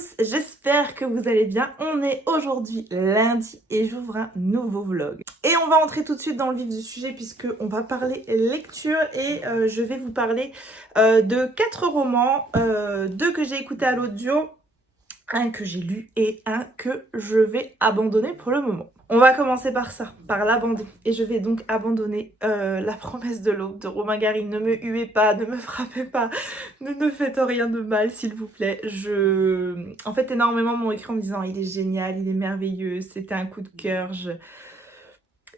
tous, j'espère que vous allez bien. On est aujourd'hui lundi et j'ouvre un nouveau vlog. Et on va entrer tout de suite dans le vif du sujet puisque on va parler lecture et je vais vous parler de 4 romans, 2 que j'ai écoutés à l'audio, un que j'ai lu et un que je vais abandonner pour le moment. On va commencer par ça, par l'abandon. Et je vais donc abandonner La promesse de l'aube de Romain Gary. Ne me huez pas, ne me frappez pas, ne faites rien de mal s'il vous plaît. En fait, énormément m'ont écrit en me disant il est génial, il est merveilleux, c'était un coup de cœur.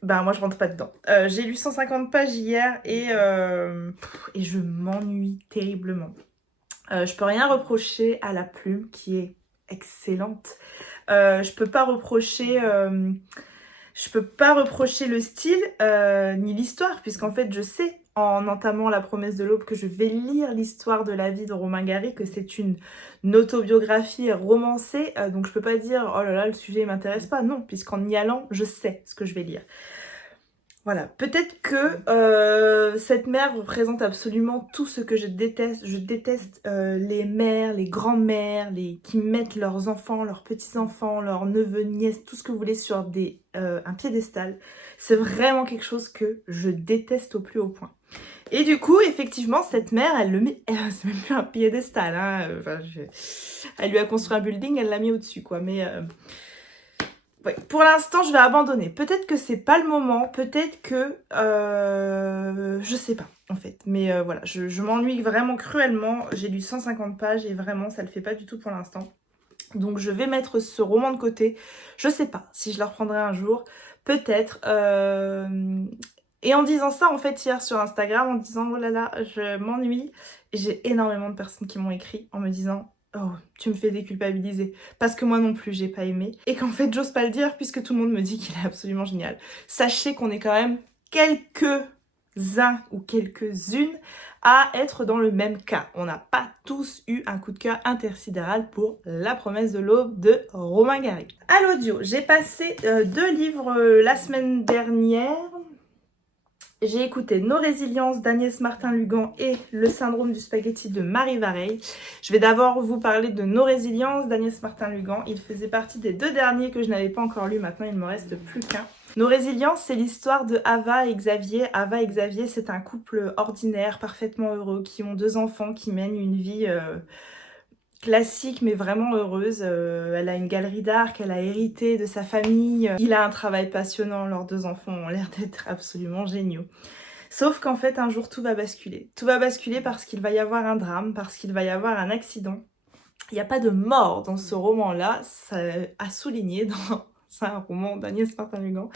Ben moi je rentre pas dedans. J'ai lu 150 pages hier et je m'ennuie terriblement. Je peux rien reprocher à la plume qui est excellente. Je peux pas reprocher le style ni l'histoire, puisqu'en fait je sais en entamant La promesse de l'aube que je vais lire l'histoire de la vie de Romain Gary, que c'est une autobiographie romancée, donc je peux pas dire oh là là le sujet m'intéresse pas, non, puisqu'en y allant je sais ce que je vais lire. Voilà, peut-être que cette mère représente absolument tout ce que je déteste. Je déteste les mères, les grands-mères, qui mettent leurs enfants, leurs petits-enfants, leurs neveux, nièces, tout ce que vous voulez sur un piédestal. C'est vraiment quelque chose que je déteste au plus haut point. Et du coup, effectivement, cette mère, elle le met... C'est même plus un piédestal, hein. Elle lui a construit un building, elle l'a mis au-dessus, quoi. Mais... Ouais, pour l'instant, je vais abandonner. Peut-être que c'est pas le moment, peut-être que... je sais pas, en fait. Mais voilà, je m'ennuie vraiment cruellement. J'ai lu 150 pages et vraiment, ça le fait pas du tout pour l'instant. Donc, je vais mettre ce roman de côté. Je sais pas si je le reprendrai un jour. Peut-être. Et en disant ça, en fait, hier sur Instagram, en disant « Oh là là, je m'ennuie », j'ai énormément de personnes qui m'ont écrit en me disant « Oh, tu me fais déculpabiliser ». Parce que moi non plus, j'ai pas aimé. Et qu'en fait, j'ose pas le dire puisque tout le monde me dit qu'il est absolument génial. Sachez qu'on est quand même quelques-uns ou quelques-unes à être dans le même cas. On n'a pas tous eu un coup de cœur intersidéral pour La promesse de l'aube de Romain Gary. À l'audio, j'ai passé 2 livres la semaine dernière. J'ai écouté Nos résiliences d'Agnès Martin-Lugan et Le syndrome du spaghetti de Marie Vareille. Je vais d'abord vous parler de Nos résiliences d'Agnès Martin-Lugan. Il faisait partie des 2 derniers que je n'avais pas encore lus. Maintenant, il ne me reste plus qu'un. Nos résiliences, c'est l'histoire de Ava et Xavier. Ava et Xavier, c'est un couple ordinaire, parfaitement heureux, qui ont 2 enfants, qui mènent une vie... classique mais vraiment heureuse. Elle a une galerie d'art qu'elle a hérité de sa famille. Il a un travail passionnant, leurs 2 enfants ont l'air d'être absolument géniaux. Sauf qu'en fait un jour tout va basculer. Tout va basculer parce qu'il va y avoir un drame, parce qu'il va y avoir un accident. Il n'y a pas de mort dans ce roman-là, ça a souligné dans... C'est un roman d'Agnès Martin-Lugan.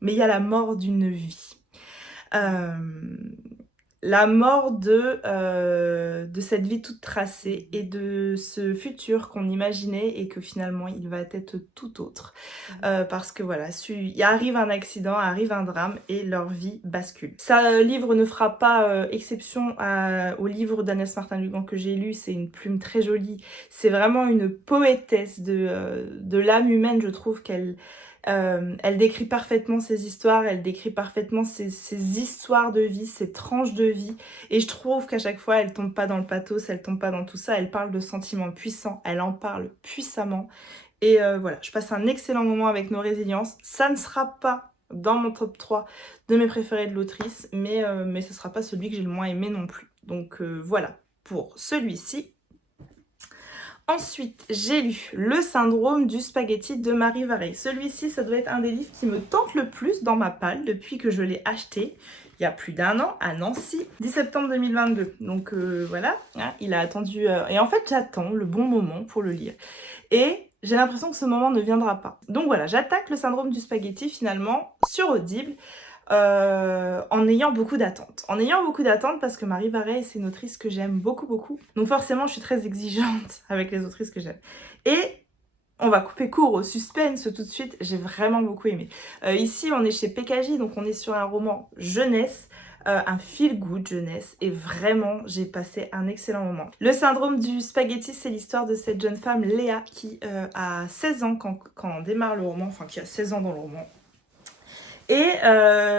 Mais il y a la mort d'une vie. La mort de cette vie toute tracée et de ce futur qu'on imaginait et que finalement il va être tout autre. Parce que voilà, il arrive un accident, arrive un drame et leur vie bascule. Ce livre ne fera pas exception au livre d'Agnès Martin-Lugan que j'ai lu, c'est une plume très jolie. C'est vraiment une poétesse de l'âme humaine, je trouve qu'elle... elle décrit parfaitement ses histoires, elle décrit parfaitement ses histoires de vie, ses tranches de vie. Et je trouve qu'à chaque fois, elle tombe pas dans le pathos, elle tombe pas dans tout ça. Elle parle de sentiments puissants, elle en parle puissamment. Et voilà, je passe un excellent moment avec Nos résiliences. Ça ne sera pas dans mon top 3 de mes préférés de l'autrice, mais ce sera pas celui que j'ai le moins aimé non plus. Donc voilà, pour celui-ci. Ensuite, j'ai lu Le syndrome du spaghetti de Marie Vareille. Celui-ci, ça doit être un des livres qui me tente le plus dans ma palle depuis que je l'ai acheté il y a plus d'1 an à Nancy, 10 septembre 2022. Donc voilà, hein, il a attendu... Et en fait, j'attends le bon moment pour le lire. Et j'ai l'impression que ce moment ne viendra pas. Donc voilà, j'attaque Le syndrome du spaghetti finalement sur Audible. En ayant beaucoup d'attentes. En ayant beaucoup d'attentes parce que Marie Vareille, c'est une autrice que j'aime beaucoup, beaucoup. Donc forcément, je suis très exigeante avec les autrices que j'aime. Et on va couper court au suspense tout de suite. J'ai vraiment beaucoup aimé. Ici, on est chez PKJ, donc on est sur un roman jeunesse. Un feel-good jeunesse et vraiment j'ai passé un excellent moment. Le syndrome du spaghetti, c'est l'histoire de cette jeune femme Léa qui a 16 ans quand on démarre le roman, enfin qui a 16 ans dans le roman. et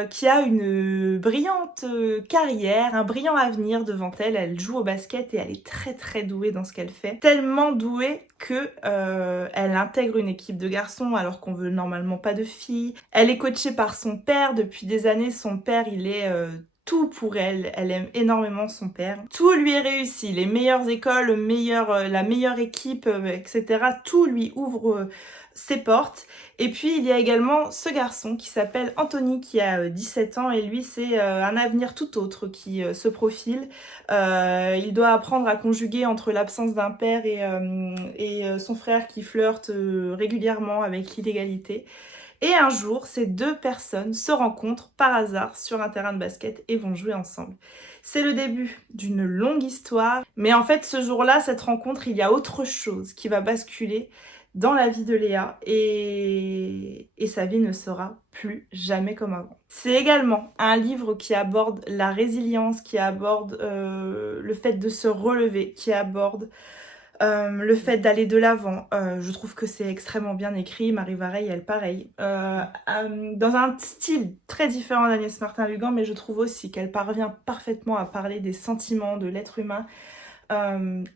qui a une brillante carrière, un brillant avenir devant elle. Elle joue au basket et elle est très très douée dans ce qu'elle fait. Tellement douée que elle intègre une équipe de garçons alors qu'on veut normalement pas de filles. Elle est coachée par son père depuis des années. Son père, il est tout pour elle. Elle aime énormément son père. Tout lui est réussi. Les meilleures écoles, la meilleure équipe, etc. Tout lui ouvre ses portes. Et puis il y a également ce garçon qui s'appelle Anthony qui a 17 ans et lui c'est un avenir tout autre qui se profile. Il doit apprendre à conjuguer entre l'absence d'un père et son frère qui flirte régulièrement avec l'illégalité. Et un jour, ces deux personnes se rencontrent par hasard sur un terrain de basket et vont jouer ensemble. C'est le début d'une longue histoire, mais en fait, ce jour-là, cette rencontre, il y a autre chose qui va basculer dans la vie de Léa et sa vie ne sera plus jamais comme avant. C'est également un livre qui aborde la résilience, qui aborde le fait de se relever, qui aborde le fait d'aller de l'avant. Je trouve que c'est extrêmement bien écrit. Marie Vareille, elle pareil. Dans un style très différent d'Agnès Martin-Lugan, mais je trouve aussi qu'elle parvient parfaitement à parler des sentiments de l'être humain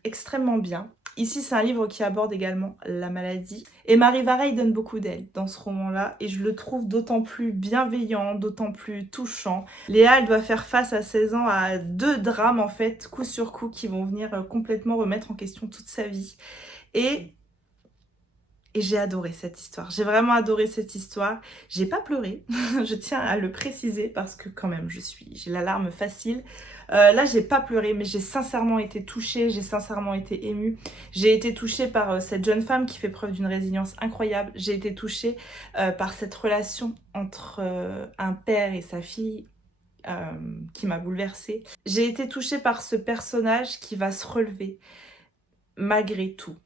extrêmement bien. Ici, c'est un livre qui aborde également la maladie. Et Marie Vareille donne beaucoup d'elle dans ce roman-là. Et je le trouve d'autant plus bienveillant, d'autant plus touchant. Léa, elle doit faire face à 16 ans à deux drames, en fait, coup sur coup, qui vont venir complètement remettre en question toute sa vie. Et j'ai adoré cette histoire. J'ai vraiment adoré cette histoire. J'ai pas pleuré, je tiens à le préciser parce que quand même j'ai la larme facile. Là j'ai pas pleuré mais j'ai sincèrement été touchée, j'ai sincèrement été émue. J'ai été touchée par cette jeune femme qui fait preuve d'une résilience incroyable. J'ai été touchée par cette relation entre un père et sa fille qui m'a bouleversée. J'ai été touchée par ce personnage qui va se relever malgré tout.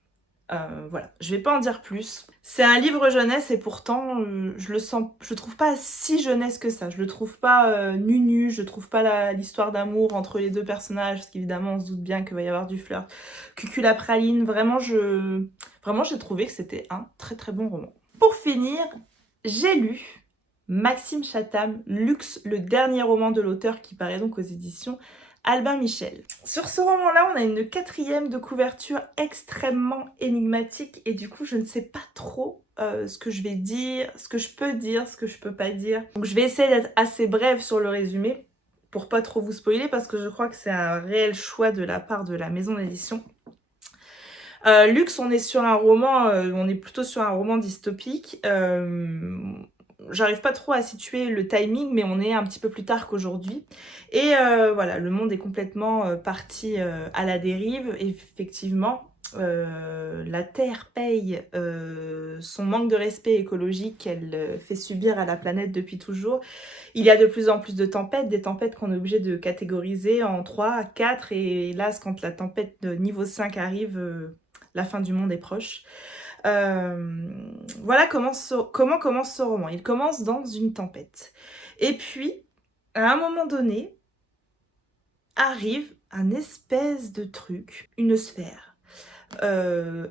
Voilà, je vais pas en dire plus. C'est un livre jeunesse et pourtant je le sens, je trouve pas si jeunesse que ça. Je le trouve pas nu, je trouve pas l'histoire d'amour entre les deux personnages, parce qu'évidemment on se doute bien qu'il va y avoir du flirt. Cuculapraline, vraiment j'ai trouvé que c'était un très très bon roman. Pour finir, j'ai lu Maxime Chatham, Luxe, le dernier roman de l'auteur qui paraît donc aux éditions Albin Michel. Sur ce roman-là, on a une quatrième de couverture extrêmement énigmatique et du coup, je ne sais pas trop ce que je vais dire, ce que je peux dire, ce que je peux pas dire. Donc je vais essayer d'être assez brève sur le résumé pour pas trop vous spoiler parce que je crois que c'est un réel choix de la part de la maison d'édition. Luxe, on est sur un roman, on est plutôt sur un roman dystopique. J'arrive pas trop à situer le timing, mais on est un petit peu plus tard qu'aujourd'hui. Et voilà, le monde est complètement parti à la dérive. Effectivement, la Terre paye son manque de respect écologique qu'elle fait subir à la planète depuis toujours. Il y a de plus en plus de tempêtes, des tempêtes qu'on est obligé de catégoriser en 3, 4. Et hélas, quand la tempête de niveau 5 arrive, la fin du monde est proche. Voilà comment commence ce roman. Il commence dans une tempête. Et puis, à un moment donné, arrive un espèce de truc, une sphère,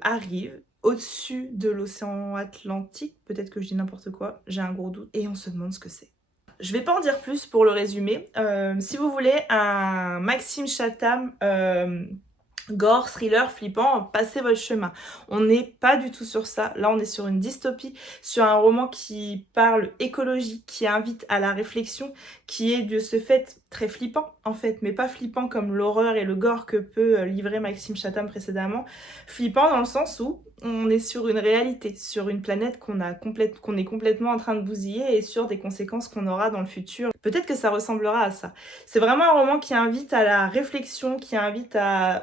arrive au-dessus de l'océan Atlantique. Peut-être que je dis n'importe quoi, j'ai un gros doute. Et on se demande ce que c'est. Je vais pas en dire plus pour le résumer. Si vous voulez un Maxime Chatham gore, thriller, flippant, passez votre chemin. On n'est pas du tout sur ça. Là, on est sur une dystopie, sur un roman qui parle écologie, qui invite à la réflexion, qui est de ce fait très flippant, en fait, mais pas flippant comme l'horreur et le gore que peut livrer Maxime Chatham précédemment. Flippant dans le sens où on est sur une réalité, sur une planète qu'on est complètement en train de bousiller et sur des conséquences qu'on aura dans le futur. Peut-être que ça ressemblera à ça. C'est vraiment un roman qui invite à la réflexion, qui invite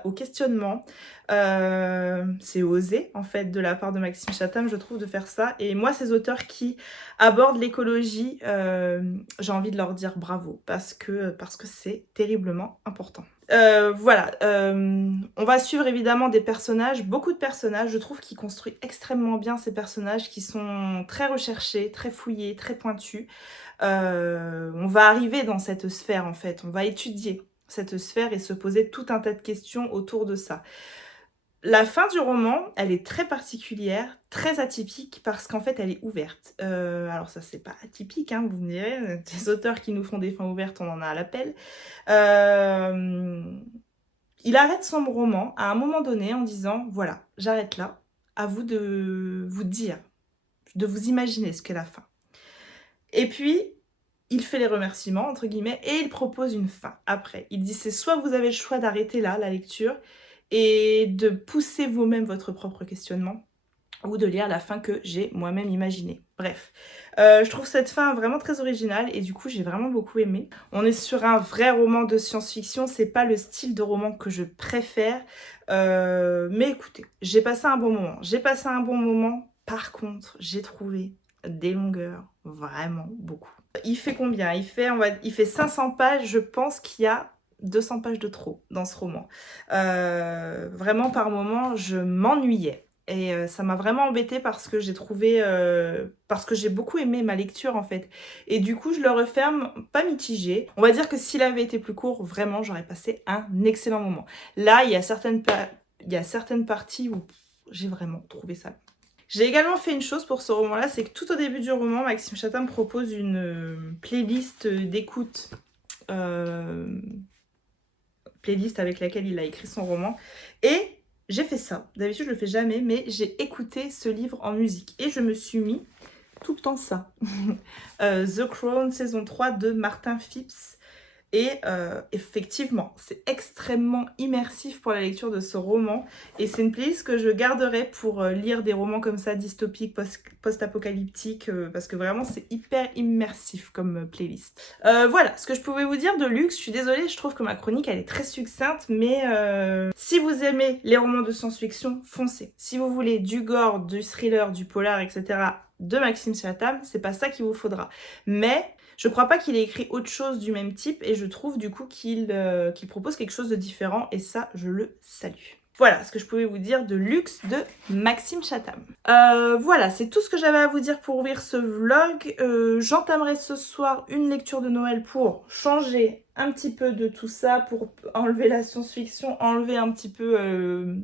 au questionnement. C'est osé, en fait, de la part de Maxime Chatham, je trouve, de faire ça. Et moi, ces auteurs qui abordent l'écologie, j'ai envie de leur dire bravo, parce que c'est terriblement important. Voilà, on va suivre évidemment des personnages, beaucoup de personnages, je trouve qu'ils construisent extrêmement bien ces personnages qui sont très recherchés, très fouillés, très pointus. On va arriver dans cette sphère en fait, on va étudier cette sphère et se poser tout un tas de questions autour de ça. La fin du roman, elle est très particulière, très atypique parce qu'en fait, elle est ouverte. Alors ça, c'est pas atypique, hein, vous me direz, des auteurs qui nous font des fins ouvertes, on en a à l'appel. Il arrête son roman à un moment donné en disant « Voilà, j'arrête là, à vous de vous dire, de vous imaginer ce qu'est la fin. » Et puis, il fait les remerciements, entre guillemets, et il propose une fin après. Il dit « C'est soit vous avez le choix d'arrêter là, la lecture, et de pousser vous-même votre propre questionnement, ou de lire la fin que j'ai moi-même imaginée. » Bref, je trouve cette fin vraiment très originale et du coup j'ai vraiment beaucoup aimé. On est sur un vrai roman de science-fiction, c'est pas le style de roman que je préfère, mais écoutez, j'ai passé un bon moment. Par contre, j'ai trouvé des longueurs, vraiment beaucoup. Il fait combien? Il fait 500 pages, je pense qu'il y a 200 pages de trop dans ce roman. Vraiment, par moments, je m'ennuyais. Et ça m'a vraiment embêtée parce que j'ai trouvé... parce que j'ai beaucoup aimé ma lecture, en fait. Et du coup, je le referme pas mitigé. On va dire que s'il avait été plus court, vraiment, j'aurais passé un excellent moment. Là, il y a certaines parties où j'ai vraiment trouvé ça. J'ai également fait une chose pour ce roman-là, c'est que tout au début du roman, Maxime Chatham me propose une playlist d'écoute. Playlist avec laquelle il a écrit son roman. Et j'ai fait ça. D'habitude, je le fais jamais, mais j'ai écouté ce livre en musique. Et je me suis mis tout le temps ça. The Crown, saison 3 de Martin Phipps. Et effectivement, c'est extrêmement immersif pour la lecture de ce roman. Et c'est une playlist que je garderai pour lire des romans comme ça, dystopiques, post-apocalyptiques, parce que vraiment, c'est hyper immersif comme playlist. Voilà, ce que je pouvais vous dire de luxe. Je suis désolée, je trouve que ma chronique, elle est très succincte, mais si vous aimez les romans de science-fiction, foncez. Si vous voulez du gore, du thriller, du polar, etc., de Maxime Chatham, c'est pas ça qu'il vous faudra. Mais je crois pas qu'il ait écrit autre chose du même type et je trouve du coup qu'il propose quelque chose de différent et ça, je le salue. Voilà ce que je pouvais vous dire de luxe de Maxime Chatham. Voilà, c'est tout ce que j'avais à vous dire pour ouvrir ce vlog. J'entamerai ce soir une lecture de Noël pour changer un petit peu de tout ça, pour enlever la science-fiction, enlever un petit peu...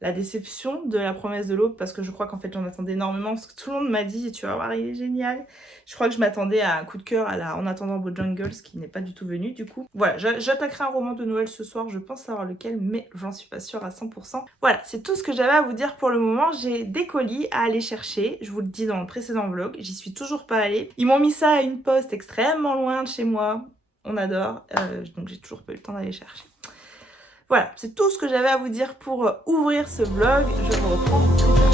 la déception de La promesse de l'aube, parce que je crois qu'en fait j'en attendais énormément, parce que tout le monde m'a dit tu vas voir, il est génial. Je crois que je m'attendais à un coup de cœur à la En attendant Bojangles, ce qui n'est pas du tout venu du coup. Voilà, j'attaquerai un roman de Noël ce soir, je pense savoir lequel, mais j'en suis pas sûre à 100%. Voilà, c'est tout ce que j'avais à vous dire pour le moment. J'ai des colis à aller chercher, je vous le dis dans le précédent vlog, j'y suis toujours pas allée. Ils m'ont mis ça à une poste extrêmement loin de chez moi, on adore, donc j'ai toujours pas eu le temps d'aller chercher. Voilà, c'est tout ce que j'avais à vous dire pour ouvrir ce vlog. Je vous reprends tout à l'heure.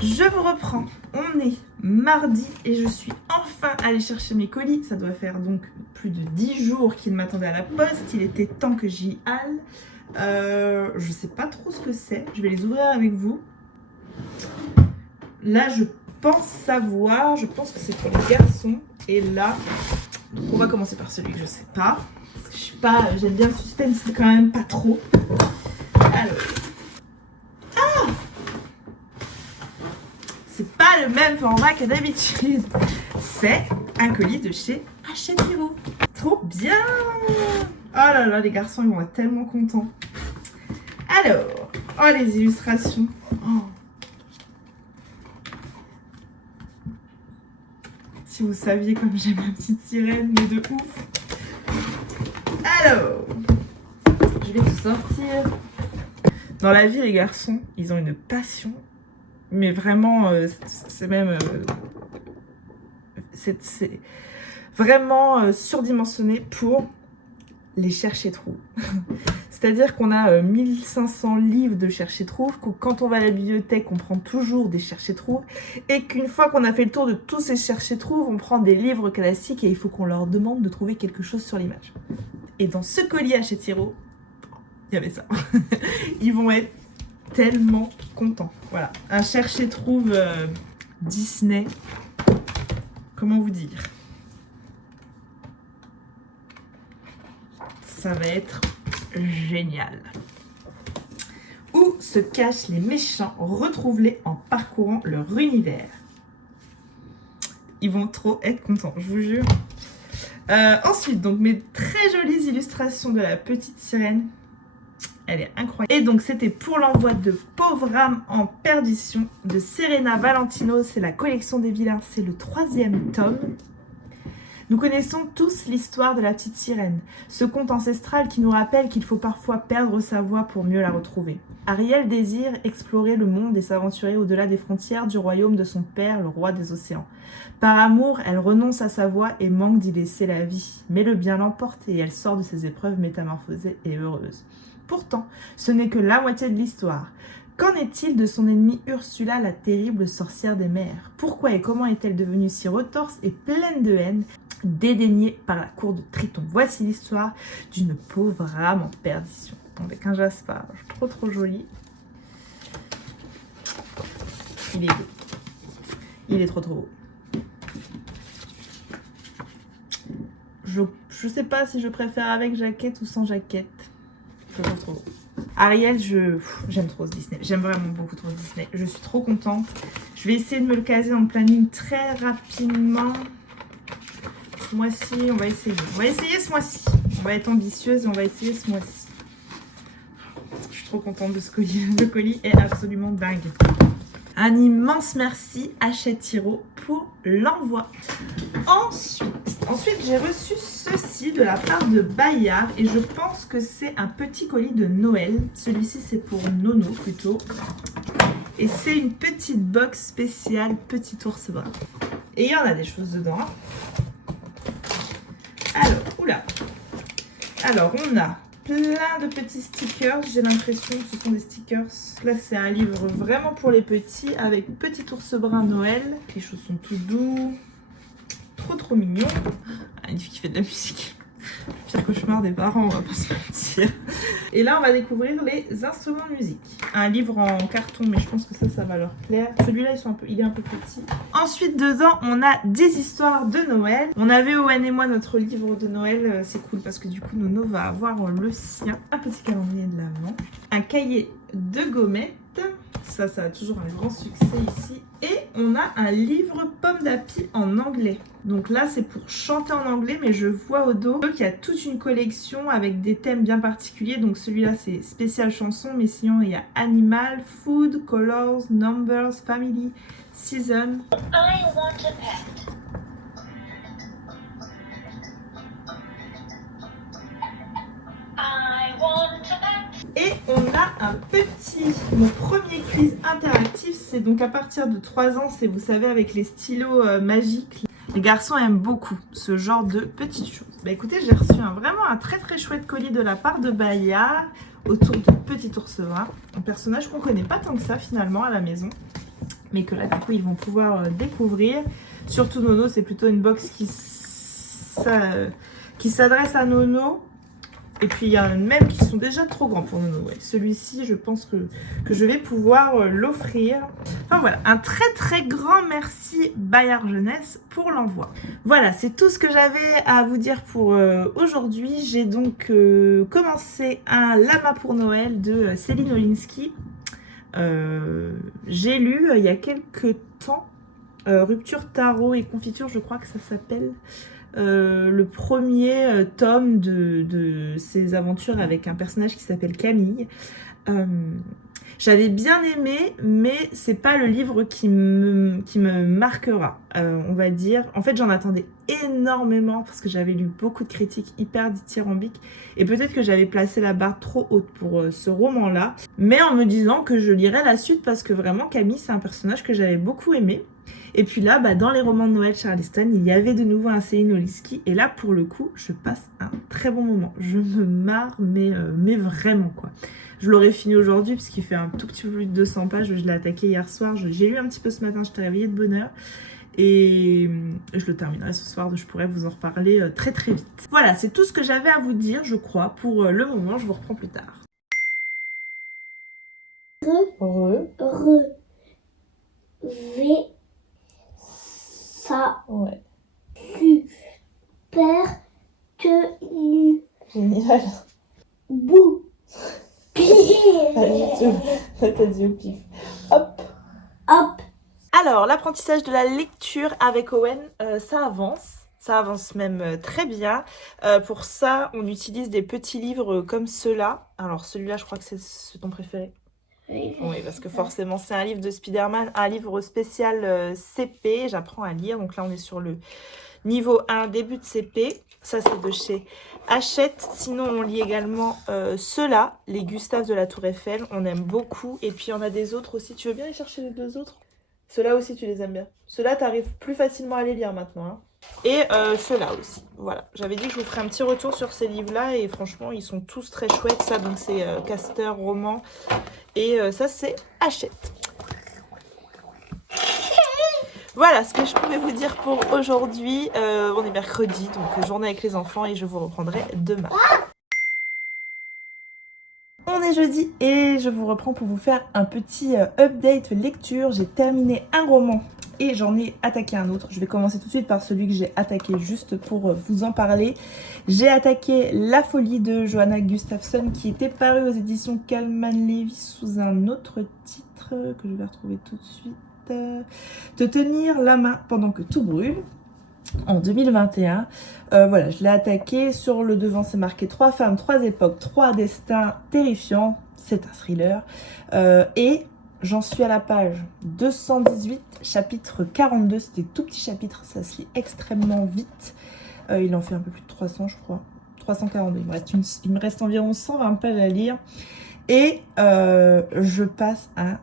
Je vous reprends. On est mardi et je suis enfin allée chercher mes colis. Ça doit faire donc plus de 10 jours qu'ils m'attendaient à la poste. Il était temps que j'y aille. Je sais pas trop ce que c'est. Je vais les ouvrir avec vous. Là, je pense savoir. Je pense que c'est pour les garçons. Et là, on va commencer par celui que je sais pas. Parce que je suis pas... J'aime bien le suspense, mais quand même pas trop. Alors... C'est pas le même format que d'habitude. C'est un colis de chez Hachette-Hiro. Trop bien! Oh là là, les garçons, ils vont être tellement contents. Alors, oh les illustrations. Oh. Si vous saviez comme j'aime ma petite sirène, mais de ouf. Alors, je vais tout sortir. Dans la vie, les garçons, ils ont une passion. Mais vraiment, c'est même... c'est vraiment surdimensionné pour les chercher-trous. C'est-à-dire qu'on a 1500 livres de chercher-trous, que quand on va à la bibliothèque, on prend toujours des chercher-trous, et qu'une fois qu'on a fait le tour de tous ces chercher-trous, on prend des livres classiques et il faut qu'on leur demande de trouver quelque chose sur l'image. Et dans ce colis Hachette-Hiro, il y avait ça. Ils vont être tellement content. Voilà, un chercher-trouve Disney. Comment vous dire? Ça va être génial. Où se cachent les méchants? Retrouve-les en parcourant leur univers. Ils vont trop être contents, je vous jure. Ensuite, donc mes très jolies illustrations de la petite sirène. Elle est incroyable. Et donc, c'était pour l'envoi de Pauvre âme en perdition de Serena Valentino. C'est la collection des vilains. C'est le 3e tome. Nous connaissons tous l'histoire de la petite sirène. Ce conte ancestral qui nous rappelle qu'il faut parfois perdre sa voix pour mieux la retrouver. Ariel désire explorer le monde et s'aventurer au-delà des frontières du royaume de son père, le roi des océans. Par amour, elle renonce à sa voix et manque d'y laisser la vie. Mais le bien l'emporte et elle sort de ses épreuves métamorphosée et heureuse. Pourtant, ce n'est que la moitié de l'histoire. Qu'en est-il de son ennemie Ursula, la terrible sorcière des mers? Pourquoi et comment est-elle devenue si retorse et pleine de haine, dédaignée par la cour de Triton? Voici l'histoire d'une pauvre âme en perdition. Avec un Jaspar trop joli. Il est beau. Il est trop beau. Je sais pas si je préfère avec jaquette ou sans jaquette. Je trouve trop beau. Ariel, j'aime trop ce Disney. J'aime vraiment beaucoup trop ce Disney. Je suis trop contente. Je vais essayer de me le caser dans le planning très rapidement. Ce mois-ci, on va essayer. On va essayer ce mois-ci. On va être ambitieuse et on va essayer ce mois-ci. Je suis trop contente de ce colis. Le colis est absolument dingue. Un immense merci à Chetiro pour l'envoi. Ensuite, j'ai reçu ceci de la part de Bayard et je pense que c'est un petit colis de Noël. Celui-ci, c'est pour Nono plutôt. Et c'est une petite box spéciale Petit ours brun. Et il y en a des choses dedans. Alors, on a plein de petits stickers. J'ai l'impression que ce sont des stickers. Là, c'est un livre vraiment pour les petits avec Petit ours brun Noël. Les choses sont tout doux. Trop mignon. Une fille qui fait de la musique. Pire cauchemar des parents, on va pas se mentir. Et là, on va découvrir les instruments de musique. Un livre en carton, mais je pense que ça va leur plaire. Celui-là, il est un peu petit. Ensuite, dedans, on a des histoires de Noël. On avait Owen et moi notre livre de Noël. C'est cool parce que du coup, Nono va avoir le sien. Un petit calendrier de l'Avent. Un cahier de gommettes. Ça a toujours un grand succès ici. Et on a un livre Pomme d'Api en anglais. Donc là, c'est pour chanter en anglais, mais je vois au dos qu'il y a toute une collection avec des thèmes bien particuliers. Donc celui-là, c'est spécial chanson, mais sinon, il y a Animal, Food, Colors, Numbers, Family, Season. I want a pet. I want a pet. Et on a mon premier quiz interactif, c'est donc à partir de 3 ans, c'est, vous savez, avec les stylos magiques. Les garçons aiment beaucoup ce genre de petites choses. Bah écoutez, j'ai reçu vraiment un très chouette colis de la part de Bayard autour de Petit ours brun. Un personnage qu'on connaît pas tant que ça finalement à la maison, mais que là du coup ils vont pouvoir découvrir. Surtout Nono, c'est plutôt une box qui s'adresse à Nono. Et puis il y en a même qui sont déjà trop grands pour Nono. Ouais. Celui-ci, je pense que je vais pouvoir l'offrir. Enfin voilà, un très grand merci Bayard Jeunesse pour l'envoi. Voilà, c'est tout ce que j'avais à vous dire pour aujourd'hui. J'ai donc commencé un Lama pour Noël de Céline Olinsky. J'ai lu il y a quelques temps Rupture, Tarot et Confiture, je crois que ça s'appelle. Le premier tome de ses aventures avec un personnage qui s'appelle Camille. J'avais bien aimé, mais c'est pas le livre qui me marquera, on va dire. En fait, j'en attendais énormément parce que j'avais lu beaucoup de critiques hyper dithyrambiques et peut-être que j'avais placé la barre trop haute pour ce roman-là, mais en me disant que je lirais la suite parce que vraiment Camille, c'est un personnage que j'avais beaucoup aimé. Et puis là, dans les romans de Noël Charleston, il y avait de nouveau un Céline Olinsky. Et là, pour le coup, je passe un très bon moment. Je me marre, mais vraiment, quoi. Je l'aurais fini aujourd'hui, puisqu'il fait un tout petit peu plus de 200 pages. Je l'ai attaqué hier soir. J'ai lu un petit peu ce matin, j'étais réveillée de bonne heure. Et je le terminerai ce soir, je pourrais vous en reparler très vite. Voilà, c'est tout ce que j'avais à vous dire, je crois. Pour le moment, je vous reprends plus tard. Ça. Ouais. Super tenu. Génial. Bou. T'as dit au pif. Hop. Hop. Alors, l'apprentissage de la lecture avec Owen, ça avance. Ça avance même très bien. Pour ça, on utilise des petits livres comme ceux-là. Alors, celui-là, je crois que c'est ton préféré. Oui, Oui, parce que forcément, c'est un livre de Spider-Man, un livre spécial CP. J'apprends à lire. Donc là, on est sur le niveau 1, début de CP. Ça, c'est de chez Hachette. Sinon, on lit également ceux-là, les Gustave de la Tour Eiffel. On aime beaucoup. Et puis, il y en a des autres aussi. Tu veux bien aller chercher les deux autres? Ceux-là aussi, tu les aimes bien. Ceux-là, t'arrives plus facilement à les lire maintenant, hein. Et ceux-là aussi. Voilà. J'avais dit que je vous ferais un petit retour sur ces livres-là. Et franchement, ils sont tous très chouettes. Ça, donc, c'est Castor, roman. Et ça, c'est Hachette. Voilà ce que je pouvais vous dire pour aujourd'hui. On est mercredi, donc journée avec les enfants. Et je vous reprendrai demain. On est jeudi et je vous reprends pour vous faire un petit update lecture. J'ai terminé un roman et j'en ai attaqué un autre. Je vais commencer tout de suite par celui que j'ai attaqué juste pour vous en parler. J'ai attaqué La Folie de Johanna Gustafsson qui était parue aux éditions Calman Levy sous un autre titre que je vais retrouver tout de suite. Te tenir la main pendant que tout brûle. En 2021, voilà, je l'ai attaqué. Sur le devant, c'est marqué 3 femmes, 3 époques, 3 destins terrifiants. C'est un thriller. Et j'en suis à la page 218, chapitre 42. C'était tout petit chapitre, ça se lit extrêmement vite. Il en fait un peu plus de 300, je crois. 342. Il me reste environ 120 pages à lire. Et je passe un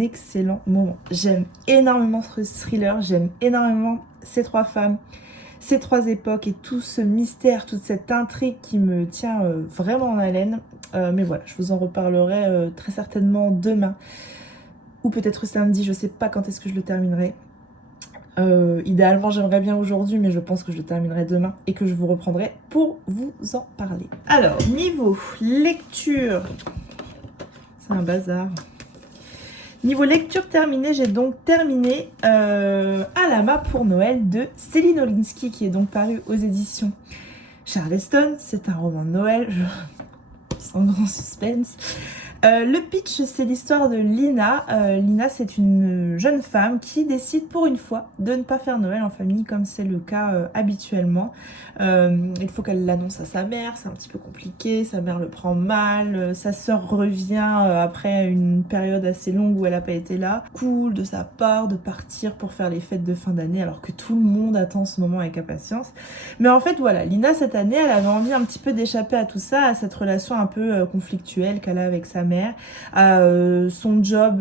excellent moment. J'aime énormément ce thriller, j'aime énormément ces 3 femmes, ces 3 époques et tout ce mystère, toute cette intrigue qui me tient vraiment en haleine. Mais voilà, je vous en reparlerai très certainement demain. Ou peut-être samedi, je sais pas quand est-ce que je le terminerai. Idéalement, j'aimerais bien aujourd'hui, mais je pense que je le terminerai demain et que je vous reprendrai pour vous en parler. Alors, niveau lecture... C'est un bazar. Niveau lecture terminée, j'ai donc terminé Alama pour Noël de Céline Olinsky, qui est donc paru aux éditions Charleston. C'est un roman de Noël, sans grand suspense. Le pitch, c'est l'histoire de Lina. Lina, c'est une jeune femme qui décide pour une fois de ne pas faire Noël en famille comme c'est le cas habituellement. Il faut qu'elle l'annonce à sa mère, c'est un petit peu compliqué, sa mère le prend mal, sa sœur revient après une période assez longue où elle n'a pas été là. Cool de sa part de partir pour faire les fêtes de fin d'année alors que tout le monde attend ce moment avec impatience. Mais en fait voilà, Lina cette année, elle avait envie un petit peu d'échapper à tout ça, à cette relation un peu conflictuelle qu'elle a avec sa mère, à son job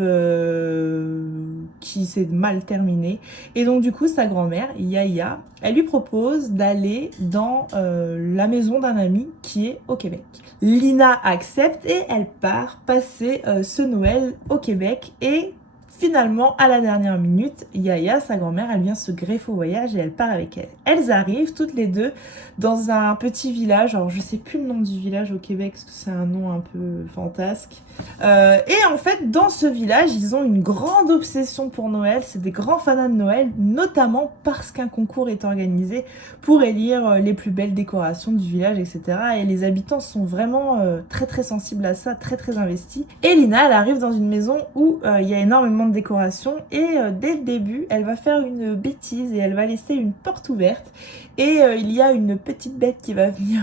qui s'est mal terminé. Et donc du coup sa grand-mère, Yaya, elle lui propose d'aller dans la maison d'un ami qui est au Québec. Lina accepte et elle part passer ce Noël au Québec. Et finalement, à la dernière minute, Yaya, sa grand-mère, elle vient se greffer au voyage et elle part avec elle. Elles arrivent toutes les deux dans un petit village. Alors, je sais plus le nom du village au Québec parce que c'est un nom un peu fantasque. Et en fait, dans ce village, ils ont une grande obsession pour Noël. C'est des grands fanats de Noël, notamment parce qu'un concours est organisé pour élire les plus belles décorations du village, etc. Et les habitants sont vraiment très très sensibles à ça, très très investis. Et Lina, elle arrive dans une maison où il y a énormément de décorations et dès le début, elle va faire une bêtise et elle va laisser une porte ouverte. Et il y a une petite bête qui va venir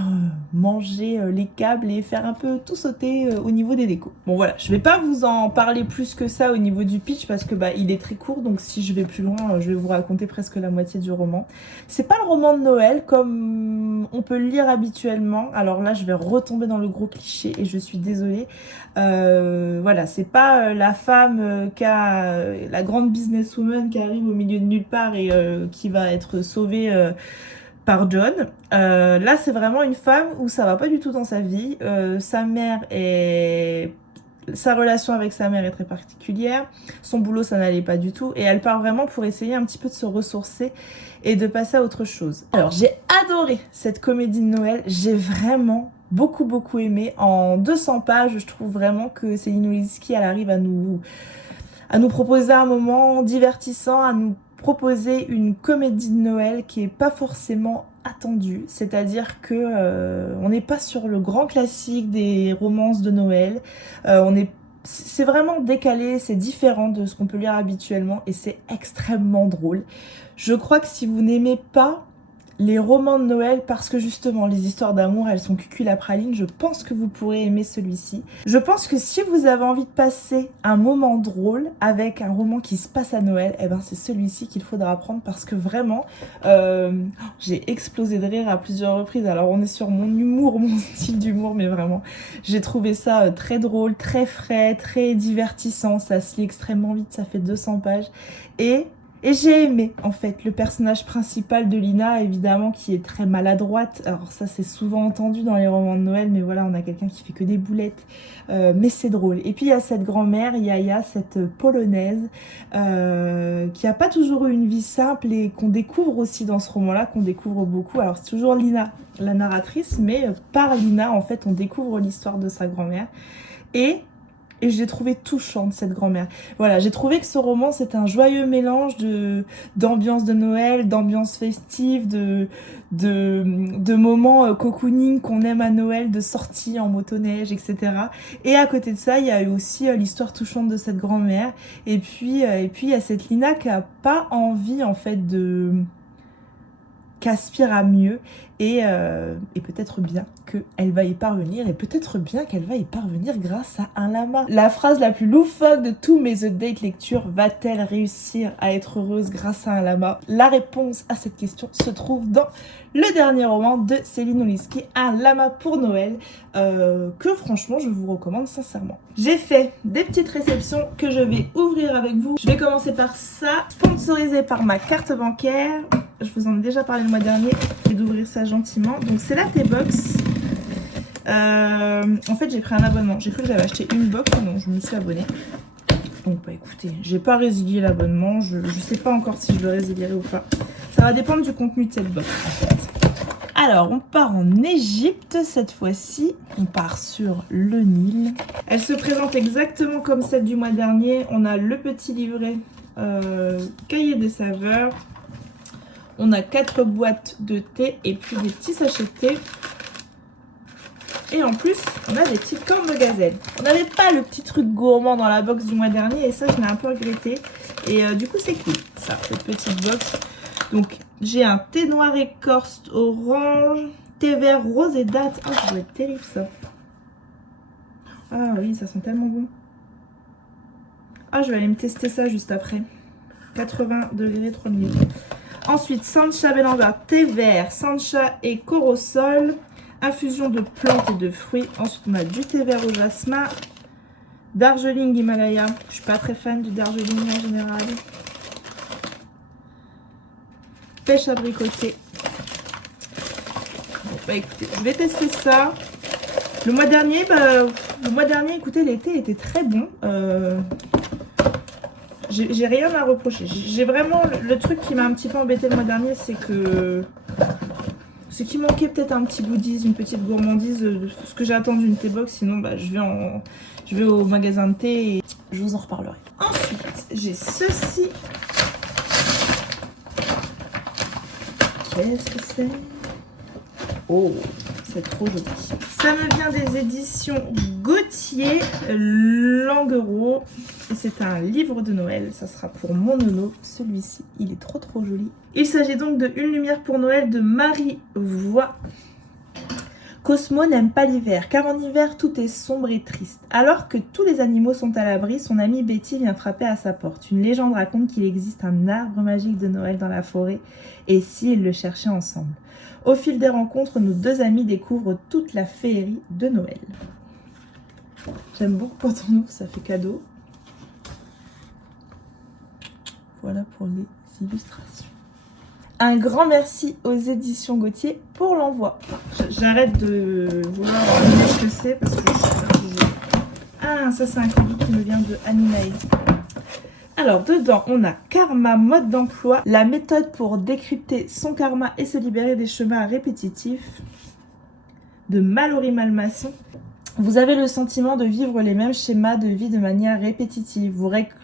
manger les câbles et faire un peu tout sauter au niveau des décos. Bon voilà, je vais pas vous en parler plus que ça au niveau du pitch parce que il est très court, donc si je vais plus loin, je vais vous raconter presque la moitié du roman. C'est pas le roman de Noël comme on peut le lire habituellement. Alors là, je vais retomber dans le gros cliché et je suis désolée. Voilà, c'est pas la femme la grande businesswoman qui arrive au milieu de nulle part et qui va être sauvée par John. Là, c'est vraiment une femme où ça va pas du tout dans sa vie. Sa relation avec sa mère est très particulière. Son boulot, ça n'allait pas du tout. Et elle part vraiment pour essayer un petit peu de se ressourcer et de passer à autre chose. Alors, j'ai adoré cette comédie de Noël. J'ai vraiment beaucoup aimé. En 200 pages, je trouve vraiment que Céline Olinsky, elle arrive à nous proposer un moment divertissant, à nous proposer une comédie de Noël qui est pas forcément attendue, c'est-à-dire que on n'est pas sur le grand classique des romances de Noël, c'est vraiment décalé, c'est différent de ce qu'on peut lire habituellement et c'est extrêmement drôle. Je crois que si vous n'aimez pas les romans de Noël, parce que justement les histoires d'amour elles sont cucul à praline, je pense que vous pourrez aimer celui-ci. Je pense que si vous avez envie de passer un moment drôle avec un roman qui se passe à Noël, eh ben c'est celui-ci qu'il faudra prendre parce que vraiment j'ai explosé de rire à plusieurs reprises. Alors on est sur mon humour, mon style d'humour, mais vraiment j'ai trouvé ça très drôle, très frais, très divertissant, ça se lit extrêmement vite, ça fait 200 pages et j'ai aimé en fait le personnage principal de Lina, évidemment, qui est très maladroite. Alors ça c'est souvent entendu dans les romans de Noël, mais voilà, on a quelqu'un qui fait que des boulettes, mais c'est drôle. Et puis il y a cette grand-mère, Yaya, cette polonaise, qui a pas toujours eu une vie simple et qu'on découvre aussi dans ce roman-là, qu'on découvre beaucoup. Alors c'est toujours Lina, la narratrice, mais par Lina, en fait, on découvre l'histoire de sa grand-mère. Et je l'ai trouvé touchante, cette grand-mère. Voilà, j'ai trouvé que ce roman, c'est un joyeux mélange d'ambiance de Noël, d'ambiance festive, de moments cocooning qu'on aime à Noël, de sorties en motoneige, etc. Et à côté de ça, il y a eu aussi l'histoire touchante de cette grand-mère. Et puis, il y a cette Lina qui a pas envie, en fait, qu'aspire à mieux et peut-être bien qu'elle va y parvenir et peut-être bien qu'elle va y parvenir grâce à un lama. La phrase la plus loufoque de tous mes The Date lectures, va-t-elle réussir à être heureuse grâce à un lama? La réponse à cette question se trouve dans le dernier roman de Céline Oliski, Un lama pour Noël, que franchement je vous recommande sincèrement. J'ai fait des petites réceptions que je vais ouvrir avec vous. Je vais commencer par ça, sponsorisé par ma carte bancaire. Je vous en ai déjà parlé le mois dernier, et d'ouvrir ça gentiment. Donc c'est la T-Box. En fait j'ai pris un abonnement. J'ai cru que j'avais acheté une box, non, je me suis abonnée. Donc bah écoutez, j'ai pas résilié l'abonnement. Je sais pas encore si je le résilierai ou pas. Ça va dépendre du contenu de cette box en fait. Alors on part en Égypte cette fois-ci. On part sur le Nil. Elle se présente exactement comme celle du mois dernier. On a le petit livret cahier des saveurs. On a 4 boîtes de thé et puis des petits sachets de thé. Et en plus, on a des petites cornes de gazelle. On n'avait pas le petit truc gourmand dans la box du mois dernier et ça, je l'ai un peu regretté. Et du coup, c'est cool, ça, cette petite box. Donc, j'ai un thé noir écorce orange, thé vert rose et date. Oh, ça doit être terrible, ça. Ah oui, ça sent tellement bon. Ah, je vais aller me tester ça juste après. 80 degrés, 3 minutes. Ensuite, Sancha Belamba, thé vert, Sancha et Corosol, infusion de plantes et de fruits. Ensuite, on a du thé vert au jasmin, Darjeeling Himalaya. Je suis pas très fan du Darjeeling en général. Pêche abricotée. Bon, bah écoutez, je vais tester ça. Le mois dernier, écoutez, l'été était très bon. J'ai rien à reprocher. J'ai vraiment le truc qui m'a un petit peu embêté le mois dernier, c'est qu'il manquait peut-être un petit goodies, une petite gourmandise de ce que j'ai attendu d'une T-Box. Sinon, bah, je vais au magasin de thé et je vous en reparlerai. Ensuite, j'ai ceci. Qu'est-ce que c'est? Oh, c'est trop joli. Ça me vient des éditions Gauthier Languereau. Et c'est un livre de Noël. Ça sera pour mon nono. Celui-ci, il est trop joli. Il s'agit donc de Une lumière pour Noël de Marie Voix. Cosmo n'aime pas l'hiver, car en hiver, tout est sombre et triste. Alors que tous les animaux sont à l'abri, son amie Betty vient frapper à sa porte. Une légende raconte qu'il existe un arbre magique de Noël dans la forêt, et s'ils le cherchaient ensemble. Au fil des rencontres, nos deux amis découvrent toute la féerie de Noël. J'aime beaucoup quand on ouvre, ça fait cadeau. Voilà pour les illustrations. Un grand merci aux éditions Gauthier pour l'envoi. J'arrête de vouloir deviner ce que c'est parce que je suis fatiguée. Ah, ça c'est un colis qui me vient de Aminae. Alors dedans on a Karma, mode d'emploi, la méthode pour décrypter son karma et se libérer des chemins répétitifs de Mallory Malmasson. Vous avez le sentiment de vivre les mêmes schémas de vie de manière répétitive.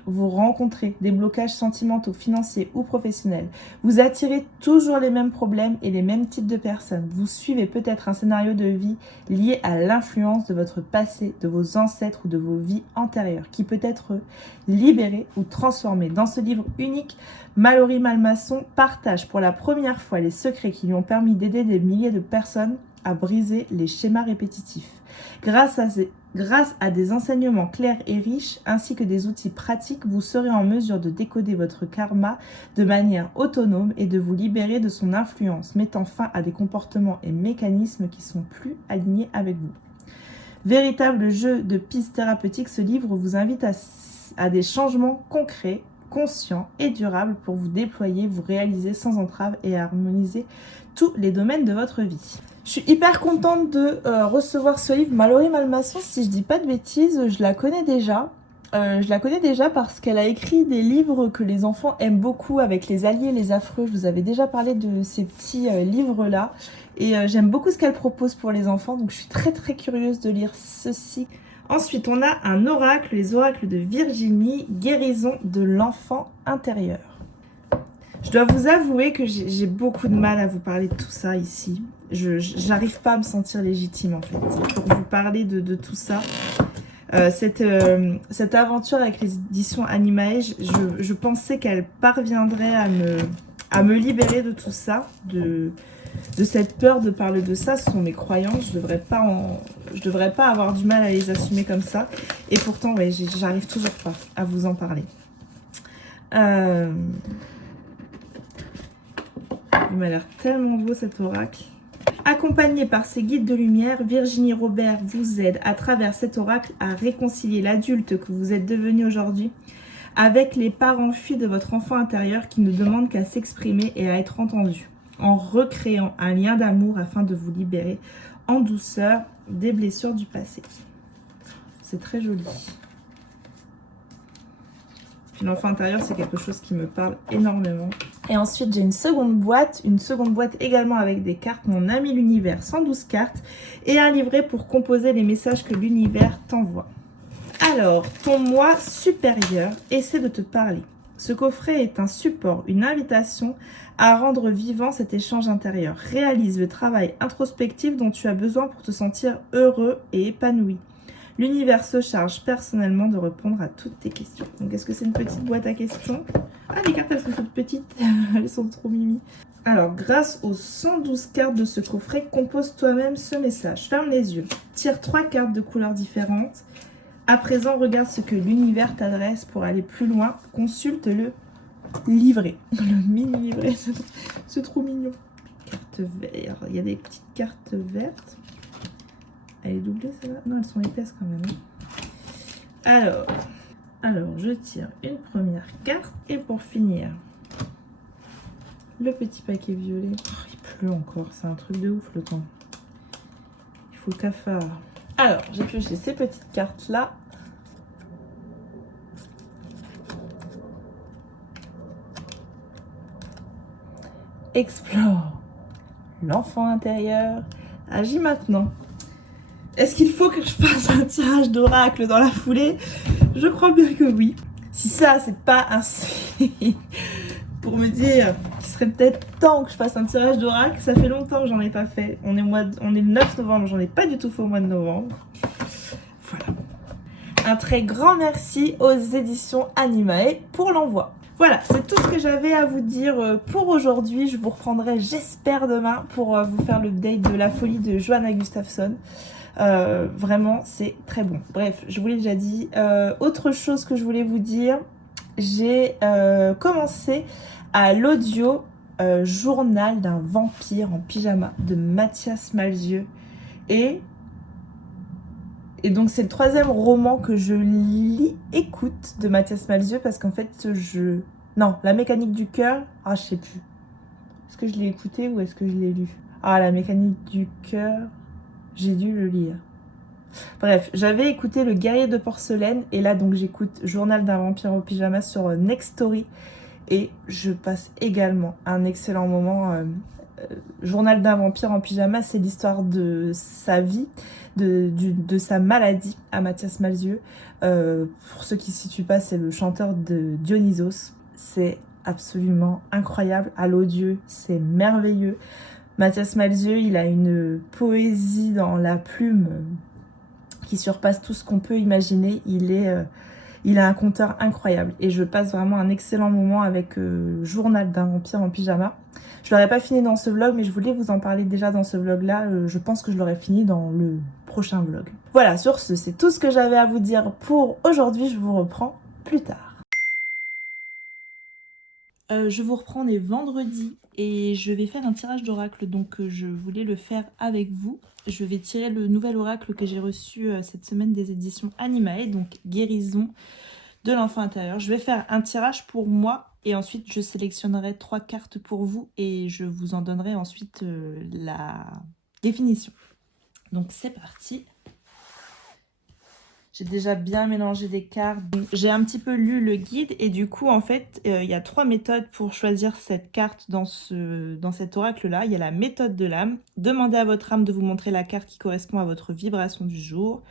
Vous rencontrez des blocages sentimentaux, financiers ou professionnels. Vous attirez toujours les mêmes problèmes et les mêmes types de personnes. Vous suivez peut-être un scénario de vie lié à l'influence de votre passé, de vos ancêtres ou de vos vies antérieures, qui peut être libéré ou transformé. Dans ce livre unique, Mallory Malmason partage pour la première fois les secrets qui lui ont permis d'aider des milliers de personnes à briser les schémas répétitifs. Grâce à des enseignements clairs et riches, ainsi que des outils pratiques, vous serez en mesure de décoder votre karma de manière autonome et de vous libérer de son influence, mettant fin à des comportements et mécanismes qui sont plus alignés avec vous. Véritable jeu de pistes thérapeutiques, ce livre vous invite à des changements concrets, conscients et durables pour vous déployer, vous réaliser sans entrave et harmoniser tous les domaines de votre vie. Je suis hyper contente de recevoir ce livre. Mallory Malmason, si je dis pas de bêtises, je la connais déjà. Je la connais déjà parce qu'elle a écrit des livres que les enfants aiment beaucoup avec les alliés, les affreux. Je vous avais déjà parlé de ces petits livres-là. Et j'aime beaucoup ce qu'elle propose pour les enfants. Donc je suis très très curieuse de lire ceci. Ensuite, on a un oracle, les oracles de Virginie, guérison de l'enfant intérieur. Je dois vous avouer que j'ai beaucoup de mal à vous parler de tout ça ici. J'arrive pas à me sentir légitime en fait pour vous parler de tout ça. Cette aventure avec les éditions Animae, je pensais qu'elle parviendrait à me libérer de tout ça, de cette peur de parler de ça. Ce sont mes croyances, je devrais pas avoir du mal à les assumer comme ça. Et pourtant, ouais, j'arrive toujours pas à vous en parler. Il m'a l'air tellement beau cet oracle. Accompagnée par ses guides de lumière, Virginie Robert vous aide à travers cet oracle à réconcilier l'adulte que vous êtes devenu aujourd'hui avec les parts enfuies de votre enfant intérieur qui ne demande qu'à s'exprimer et à être entendu, en recréant un lien d'amour afin de vous libérer en douceur des blessures du passé. C'est très joli. Puis l'enfant intérieur, c'est quelque chose qui me parle énormément. Et ensuite, j'ai une seconde boîte également avec des cartes, mon ami l'univers, 112 cartes, et un livret pour composer les messages que l'univers t'envoie. Alors, ton moi supérieur essaie de te parler. Ce coffret est un support, une invitation à rendre vivant cet échange intérieur. Réalise le travail introspectif dont tu as besoin pour te sentir heureux et épanoui. L'univers se charge personnellement de répondre à toutes tes questions. Donc, est-ce que c'est une petite boîte à questions? Ah, les cartes, elles sont toutes petites. Elles sont trop mimi. Alors, grâce aux 112 cartes de ce coffret, compose toi-même ce message. Ferme les yeux. Tire 3 cartes de couleurs différentes. À présent, regarde ce que l'univers t'adresse pour aller plus loin. Consulte le livret. Le mini-livret, c'est trop mignon. Carte verte. Il y a des petites cartes vertes. Elle est doublée, celle-là? Non, elles sont épaisses quand même. Alors, je tire une première carte. Et pour finir, le petit paquet violet. Oh, il pleut encore, c'est un truc de ouf le temps. Il faut le cafard. Alors, j'ai pioché ces petites cartes-là. Explore l'enfant intérieur. Agis maintenant. Est-ce qu'il faut que je fasse un tirage d'oracle dans la foulée? Je crois bien que oui. Si ça, c'est pas un signe pour me dire qu'il serait peut-être temps que je fasse un tirage d'oracle, ça fait longtemps que j'en ai pas fait. On est le 9 novembre, j'en ai pas du tout fait au mois de novembre. Voilà. Un très grand merci aux éditions Animae pour l'envoi. Voilà, c'est tout ce que j'avais à vous dire pour aujourd'hui. Je vous reprendrai, j'espère, demain pour vous faire l'update de La Folie de Johanna Gustafsson. Vraiment, c'est très bon. Bref, je vous l'ai déjà dit. Autre chose que je voulais vous dire, j'ai commencé à l'audio journal d'un vampire en pyjama de Mathias Malzieu. Et donc, c'est le 3e roman que je écoute de Mathias Malzieu parce qu'en fait, non, La mécanique du cœur, je sais plus. Est-ce que je l'ai écouté ou est-ce que je l'ai lu? La mécanique du cœur, j'ai dû le lire. Bref, j'avais écouté Le guerrier de porcelaine et là, donc, j'écoute Journal d'un vampire au pyjama sur Next Story et je passe également un excellent moment. Journal d'un vampire en pyjama, c'est l'histoire de sa vie, de sa maladie à Mathias Malzieu. Pour ceux qui ne se situent pas, c'est le chanteur de Dionysos. C'est absolument incroyable. À l'audio, c'est merveilleux. Mathias Malzieu, il a une poésie dans la plume qui surpasse tout ce qu'on peut imaginer. Il a un conteur incroyable et je passe vraiment un excellent moment avec Journal d'un vampire en pyjama. Je l'aurais pas fini dans ce vlog, mais je voulais vous en parler déjà dans ce vlog-là. Je pense que je l'aurais fini dans le prochain vlog. Voilà, sur ce, c'est tout ce que j'avais à vous dire pour aujourd'hui. Je vous reprends plus tard. Je vous reprends, on est vendredi et je vais faire un tirage d'oracle, donc je voulais le faire avec vous. Je vais tirer le nouvel oracle que j'ai reçu cette semaine des éditions Animae, donc guérison de l'enfant intérieur. Je vais faire un tirage pour moi et ensuite je sélectionnerai 3 cartes pour vous et je vous en donnerai ensuite la définition. Donc c'est parti. J'ai déjà bien mélangé des cartes. J'ai un petit peu lu le guide et du coup, en fait, il y a 3 méthodes pour choisir cette carte dans cet oracle-là. Il y a la méthode de l'âme. Demandez à votre âme de vous montrer la carte qui correspond à votre vibration du jour.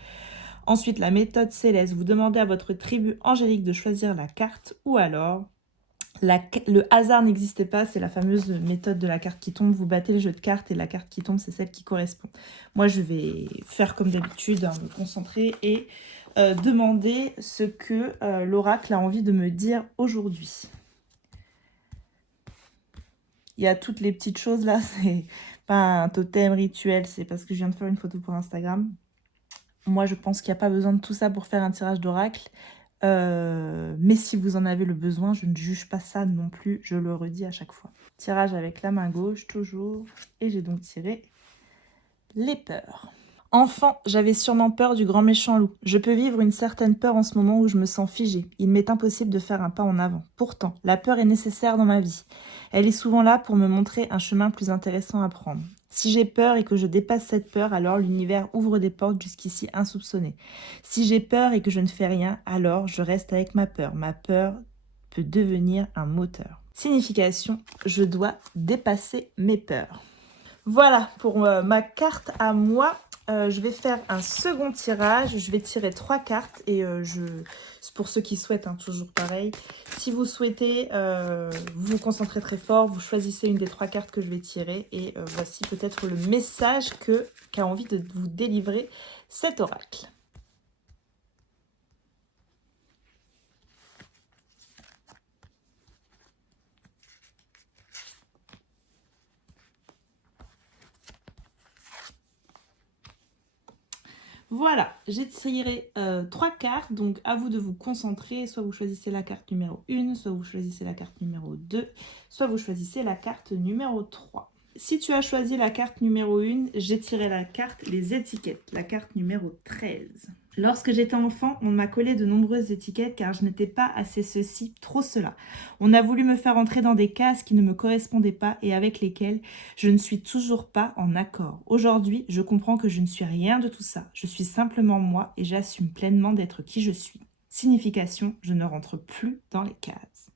Ensuite, la méthode céleste. Vous demandez à votre tribu angélique de choisir la carte. Ou alors, le hasard n'existait pas. C'est la fameuse méthode de la carte qui tombe. Vous battez le jeu de cartes et la carte qui tombe, c'est celle qui correspond. Moi, je vais faire comme d'habitude, me concentrer et demander ce que l'oracle a envie de me dire aujourd'hui. Il y a toutes les petites choses là, c'est pas un totem rituel, c'est parce que je viens de faire une photo pour Instagram. Moi, je pense qu'il n'y a pas besoin de tout ça pour faire un tirage d'oracle. Mais si vous en avez le besoin, je ne juge pas ça non plus, je le redis à chaque fois. Tirage avec la main gauche, toujours. Et j'ai donc tiré les peurs. Enfant, j'avais sûrement peur du grand méchant loup. Je peux vivre une certaine peur en ce moment où je me sens figée. Il m'est impossible de faire un pas en avant. Pourtant, la peur est nécessaire dans ma vie. Elle est souvent là pour me montrer un chemin plus intéressant à prendre. Si j'ai peur et que je dépasse cette peur, alors l'univers ouvre des portes jusqu'ici insoupçonnées. Si j'ai peur et que je ne fais rien, alors je reste avec ma peur. Ma peur peut devenir un moteur. Signification, je dois dépasser mes peurs. Voilà pour ma carte à moi. Je vais faire un second tirage. Je vais tirer 3 cartes et pour ceux qui souhaitent, toujours pareil. Si vous souhaitez, vous vous concentrez très fort, vous choisissez une des 3 cartes que je vais tirer et voici peut-être le message qu'a envie de vous délivrer cet oracle. Voilà, j'ai tiré 3 cartes, donc à vous de vous concentrer. Soit vous choisissez la carte numéro 1, soit vous choisissez la carte numéro 2, soit vous choisissez la carte numéro 3. Si tu as choisi la carte numéro 1, j'ai tiré la carte les étiquettes, la carte numéro 13. Lorsque j'étais enfant, on m'a collé de nombreuses étiquettes car je n'étais pas assez ceci, trop cela. On a voulu me faire entrer dans des cases qui ne me correspondaient pas et avec lesquelles je ne suis toujours pas en accord. Aujourd'hui, je comprends que je ne suis rien de tout ça. Je suis simplement moi et j'assume pleinement d'être qui je suis. Signification, je ne rentre plus dans les cases.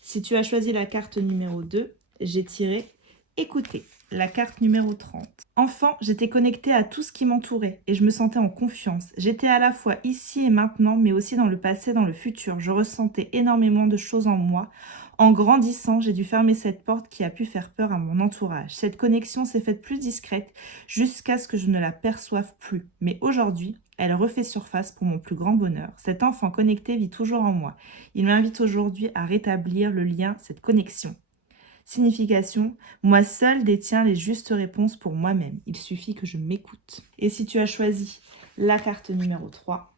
Si tu as choisi la carte numéro 2, j'ai tiré écoutez, la carte numéro 30. Enfant, j'étais connectée à tout ce qui m'entourait et je me sentais en confiance. J'étais à la fois ici et maintenant, mais aussi dans le passé, dans le futur. Je ressentais énormément de choses en moi. En grandissant, j'ai dû fermer cette porte qui a pu faire peur à mon entourage. Cette connexion s'est faite plus discrète jusqu'à ce que je ne la perçoive plus. Mais aujourd'hui, elle refait surface pour mon plus grand bonheur. Cet enfant connecté vit toujours en moi. Il m'invite aujourd'hui à rétablir le lien, cette connexion. Signification, moi seule détiens les justes réponses pour moi-même. Il suffit que je m'écoute. Et si tu as choisi la carte numéro 3,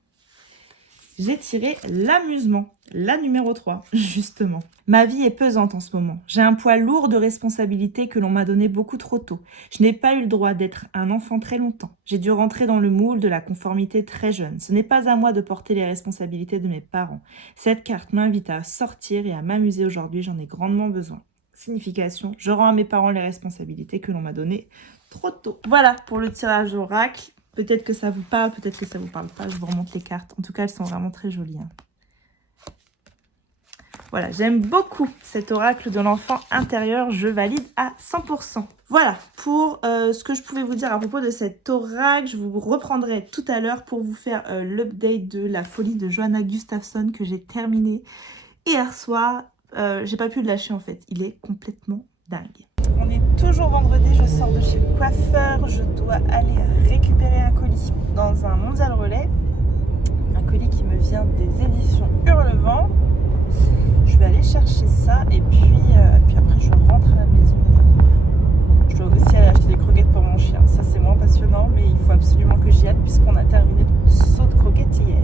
j'ai tiré l'amusement, la numéro 3, justement. Ma vie est pesante en ce moment. J'ai un poids lourd de responsabilités que l'on m'a donné beaucoup trop tôt. Je n'ai pas eu le droit d'être un enfant très longtemps. J'ai dû rentrer dans le moule de la conformité très jeune. Ce n'est pas à moi de porter les responsabilités de mes parents. Cette carte m'invite à sortir et à m'amuser aujourd'hui. J'en ai grandement besoin. Signification, je rends à mes parents les responsabilités que l'on m'a données trop tôt. Voilà pour le tirage oracle. Peut-être que ça vous parle, peut-être que ça vous parle pas. Je vous remonte les cartes. En tout cas, elles sont vraiment très jolies. Voilà, j'aime beaucoup cet oracle de l'enfant intérieur, je valide à 100%. Voilà, pour ce que je pouvais vous dire à propos de cet oracle, je vous reprendrai tout à l'heure pour vous faire l'update de La Folie de Johanna Gustafsson que j'ai terminé hier soir. J'ai pas pu le lâcher en fait, il est complètement dingue. On est toujours vendredi, je sors de chez le coiffeur, je dois aller récupérer un colis dans un Mondial Relais. Un colis qui me vient des éditions Hurlevent. Je vais aller chercher ça et puis après je rentre à la maison. Je dois aussi aller acheter des croquettes pour mon chien. Ça c'est moins passionnant mais il faut absolument que j'y aille puisqu'on a terminé le saut de croquettes hier.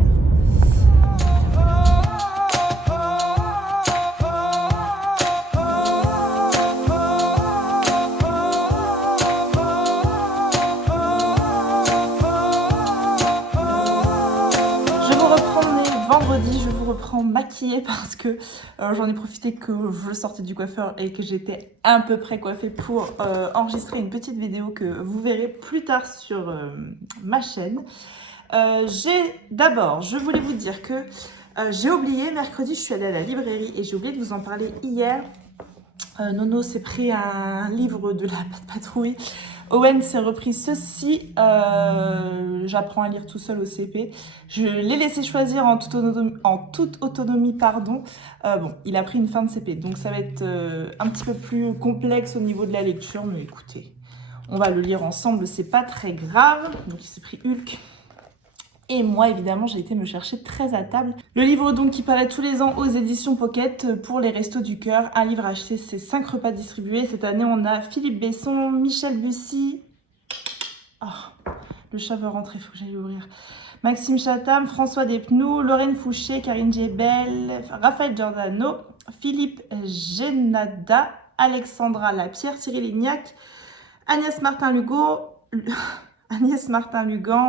Vendredi, je vous reprends maquillée parce que j'en ai profité que je sortais du coiffeur et que j'étais à peu près coiffée pour enregistrer une petite vidéo que vous verrez plus tard sur ma chaîne. D'abord, je voulais vous dire que j'ai oublié, mercredi, je suis allée à la librairie et j'ai oublié de vous en parler hier. Nono s'est pris un livre de la patrouille. Owen s'est repris ceci. J'apprends à lire tout seul au CP. Je l'ai laissé choisir en toute autonomie, pardon. Bon, il a pris une fin de CP, donc ça va être un petit peu plus complexe au niveau de la lecture. Mais écoutez, on va le lire ensemble, c'est pas très grave. Donc il s'est pris Hulk. Et moi, évidemment, j'ai été me chercher très à table. Le livre donc qui paraît tous les ans aux éditions Pocket pour les Restos du Cœur. Un livre acheté, c'est 5 repas distribués. Cette année, on a Philippe Besson, Michel Bussy. Oh, le chat veut rentrer, il faut que j'aille l'ouvrir. Maxime Chatham, François Despnous, Lorraine Fouché, Karine Djebel, Raphaël Giordano, Philippe Genada, Alexandra Lapierre, Cyril Lignac, Agnès Martin-Lugan,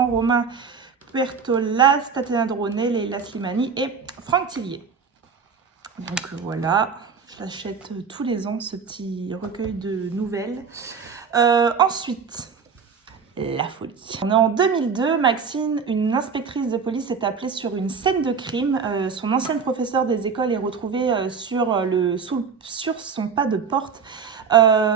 Romain Puertolas, Tatiana Dronet, Leila Slimani et Franck Tillier. Donc voilà, je l'achète tous les ans, ce petit recueil de nouvelles. Ensuite, La Folie. On est en 2002, Maxine, une inspectrice de police, est appelée sur une scène de crime. Son ancienne professeure des écoles est retrouvée sur son pas de porte.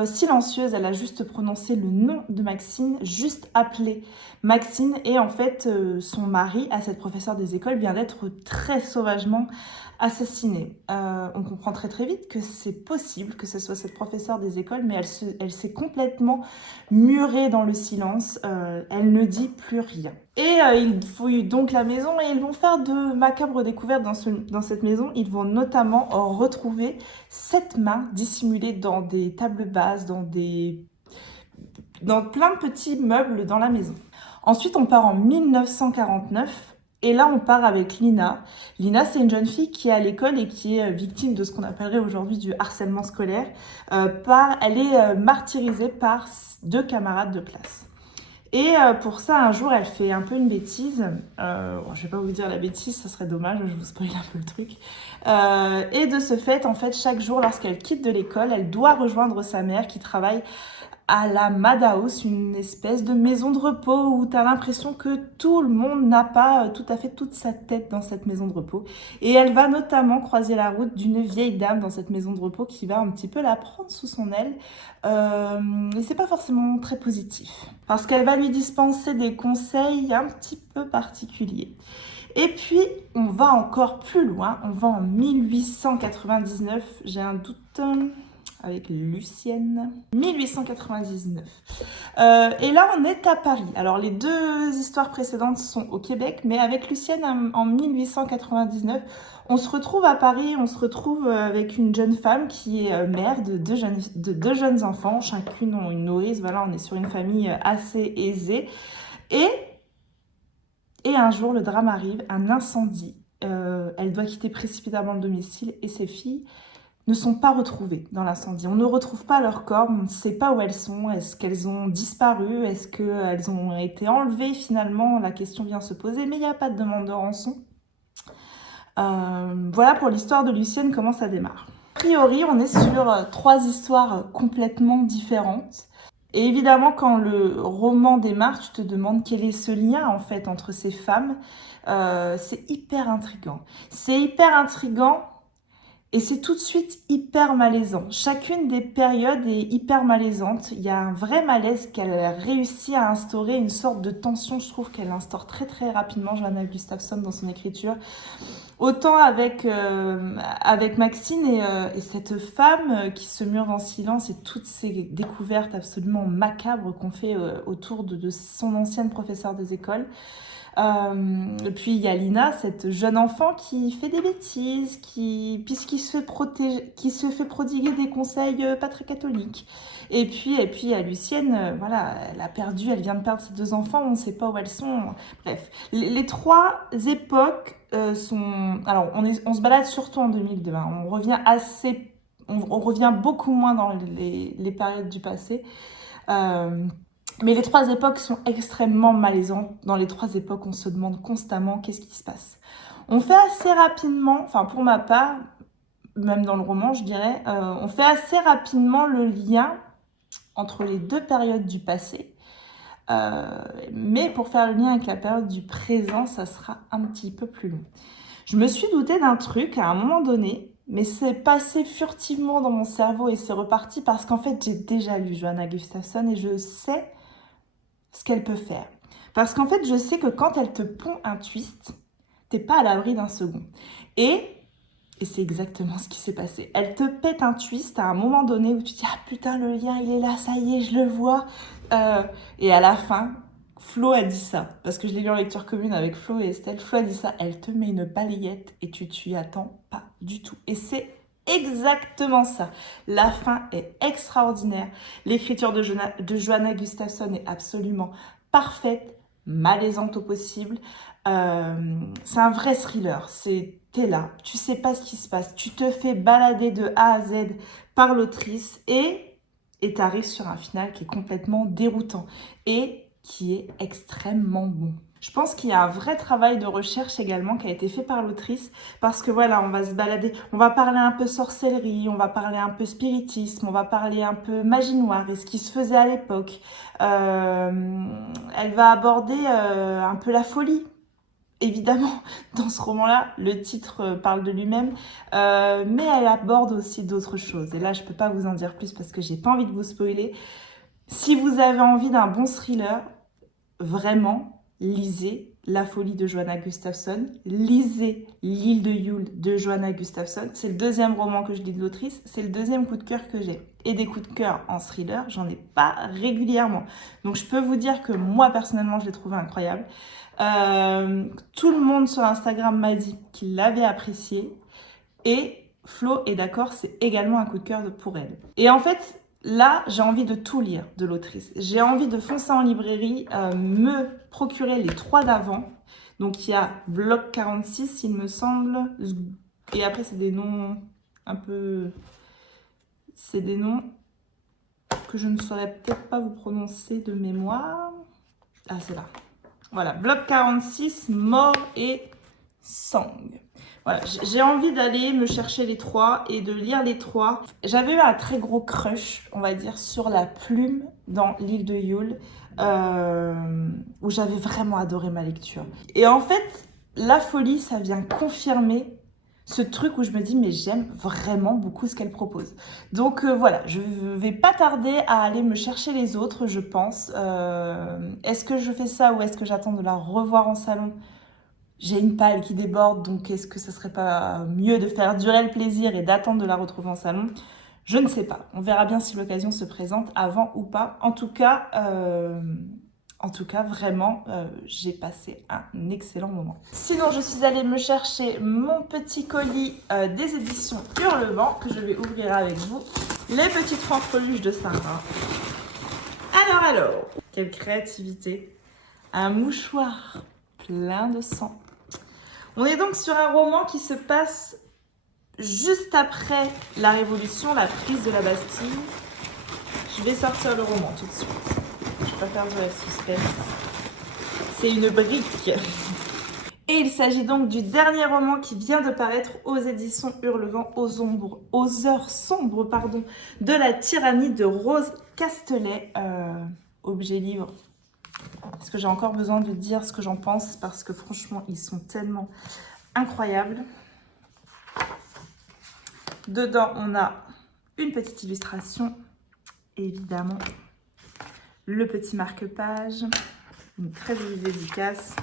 Silencieuse, elle a juste prononcé le nom de Maxine, juste appelé Maxine, et en fait son mari, à cette professeure des écoles, vient d'être très sauvagement assassiné. On comprend très très vite que c'est possible que ce soit cette professeure des écoles, mais elle s'est complètement murée dans le silence, elle ne dit plus rien. Et ils fouillent donc la maison et ils vont faire de macabres découvertes dans cette maison. Ils vont notamment retrouver 7 mains dissimulées dans des tables basses, dans plein de petits meubles dans la maison. Ensuite, on part en 1949. Et là, on part avec Lina. Lina, c'est une jeune fille qui est à l'école et qui est victime de ce qu'on appellerait aujourd'hui du harcèlement scolaire. Elle est martyrisée par 2 camarades de classe. Et pour ça, un jour, elle fait un peu une bêtise. Bon, je vais pas vous dire la bêtise, ça serait dommage, je vous spoil un peu le truc. Et de ce fait, en fait, chaque jour, lorsqu'elle quitte de l'école, elle doit rejoindre sa mère qui travaille à la Madhouse, une espèce de maison de repos où tu as l'impression que tout le monde n'a pas tout à fait toute sa tête dans cette maison de repos. Et elle va notamment croiser la route d'une vieille dame dans cette maison de repos qui va un petit peu la prendre sous son aile. Et c'est pas forcément très positif. Parce qu'elle va lui dispenser des conseils un petit peu particuliers. Et puis, on va encore plus loin. On va en 1899. J'ai un doute... avec Lucienne, 1899. Et là, on est à Paris. Alors, les 2 histoires précédentes sont au Québec, mais avec Lucienne, en 1899, on se retrouve à Paris, on se retrouve avec une jeune femme qui est mère de deux jeunes enfants. Chacune ont une nourrice. Voilà, on est sur une famille assez aisée. Et un jour, le drame arrive, un incendie. Elle doit quitter précipitamment le domicile et ses filles ne sont pas retrouvées dans l'incendie. On ne retrouve pas leurs corps, on ne sait pas où elles sont. Est-ce qu'elles ont disparu? Est-ce qu'elles ont été enlevées finalement? La question vient se poser, mais il n'y a pas de demande de rançon. Voilà pour l'histoire de Lucienne, comment ça démarre. A priori, on est sur 3 histoires complètement différentes. Et évidemment, quand le roman démarre, tu te demandes quel est ce lien en fait entre ces femmes. C'est hyper intriguant. C'est hyper intriguant. Et c'est tout de suite hyper malaisant. Chacune des périodes est hyper malaisante. Il y a un vrai malaise qu'elle réussit à instaurer, une sorte de tension. Je trouve qu'elle instaure très très rapidement, Johanna Gustafsson, dans son écriture. Autant avec Maxine et cette femme qui se mure dans le silence et toutes ces découvertes absolument macabres qu'on fait autour de son ancienne professeure des écoles. Puis il y a Lina, cette jeune enfant qui fait des bêtises, puisqu'il se fait prodiguer des conseils pas très catholiques. Et puis il y a Lucienne, voilà, elle vient de perdre ses 2 enfants, on ne sait pas où elles sont. Bref, les 3 époques sont... Alors, on se balade surtout en 2002, hein. On revient beaucoup moins dans les périodes du passé. Mais les 3 époques sont extrêmement malaisantes. Dans les 3 époques, on se demande constamment qu'est-ce qui se passe. On fait assez rapidement, enfin pour ma part, même dans le roman je dirais, on fait assez rapidement le lien entre les 2 périodes du passé. Mais pour faire le lien avec la période du présent, ça sera un petit peu plus long. Je me suis doutée d'un truc à un moment donné, mais c'est passé furtivement dans mon cerveau et c'est reparti parce qu'en fait j'ai déjà lu Johanna Gustafsson et je sais ce qu'elle peut faire. Parce qu'en fait, je sais que quand elle te pond un twist, t'es pas à l'abri d'un second. Et c'est exactement ce qui s'est passé. Elle te pète un twist à un moment donné où tu te dis « Ah putain, le lien, il est là, ça y est, je le vois. » Et à la fin, Flo a dit ça. Parce que je l'ai lu en lecture commune avec Flo et Estelle. Flo a dit ça. Elle te met une balayette et tu t'y attends pas du tout. Et c'est exactement ça. La fin est extraordinaire. L'écriture de Johanna Gustafsson est absolument parfaite, malaisante au possible. C'est un vrai thriller. T'es là, tu sais pas ce qui se passe, tu te fais balader de A à Z par l'autrice et t'arrives sur un final qui est complètement déroutant et qui est extrêmement bon. Je pense qu'il y a un vrai travail de recherche également qui a été fait par l'autrice parce que voilà, on va se balader, on va parler un peu sorcellerie, on va parler un peu spiritisme, on va parler un peu magie noire et ce qui se faisait à l'époque. Elle va aborder un peu la folie. Évidemment, dans ce roman-là, le titre parle de lui-même, mais elle aborde aussi d'autres choses. Et là, je peux pas vous en dire plus parce que j'ai pas envie de vous spoiler. Si vous avez envie d'un bon thriller, vraiment, lisez La folie de Johanna Gustafsson, lisez L'île de Yule de Johanna Gustafsson. C'est le 2e roman que je lis de l'autrice, c'est le 2e coup de cœur que j'ai. Et des coups de cœur en thriller, j'en ai pas régulièrement. Donc je peux vous dire que moi, personnellement, je l'ai trouvé incroyable. Tout le monde sur Instagram m'a dit qu'il l'avait apprécié. Et Flo est d'accord, c'est également un coup de cœur pour elle. Et en fait, là, j'ai envie de tout lire de l'autrice. J'ai envie de foncer en librairie, me procurer les 3 d'avant. Donc, il y a Bloc 46, il me semble. Et après, c'est des noms un peu... C'est des noms que je ne saurais peut-être pas vous prononcer de mémoire. Ah, c'est là. Voilà, Bloc 46, Mort et Sang. Voilà, j'ai envie d'aller me chercher les 3 et de lire les 3. J'avais eu un très gros crush, on va dire, sur la plume dans L'île de Yule, où j'avais vraiment adoré ma lecture. Et en fait, La folie, ça vient confirmer ce truc où je me dis, mais j'aime vraiment beaucoup ce qu'elle propose. Donc voilà, je vais pas tarder à aller me chercher les autres, je pense. Est-ce que je fais ça ou est-ce que j'attends de la revoir en salon ? J'ai une palle qui déborde, donc est-ce que ce serait pas mieux de faire durer le plaisir et d'attendre de la retrouver en salon ? Je ne sais pas. On verra bien si l'occasion se présente avant ou pas. En tout cas, vraiment, j'ai passé un excellent moment. Sinon, je suis allée me chercher mon petit colis des éditions Hurlevent, que je vais ouvrir avec vous. Les petites fanfreluches de Sarah. Alors, quelle créativité. Un mouchoir plein de sang. On est donc sur un roman qui se passe juste après la Révolution, la prise de la Bastille. Je vais sortir le roman tout de suite. Je ne vais pas faire de la suspense. C'est une brique. Et il s'agit donc du dernier roman qui vient de paraître aux éditions Hurlevent, aux heures sombres de la tyrannie de Rose Castelet. Objet livre. Est-ce que j'ai encore besoin de dire ce que j'en pense parce que franchement, ils sont tellement incroyables. Dedans, on a une petite illustration, évidemment, le petit marque-page, une très jolie dédicace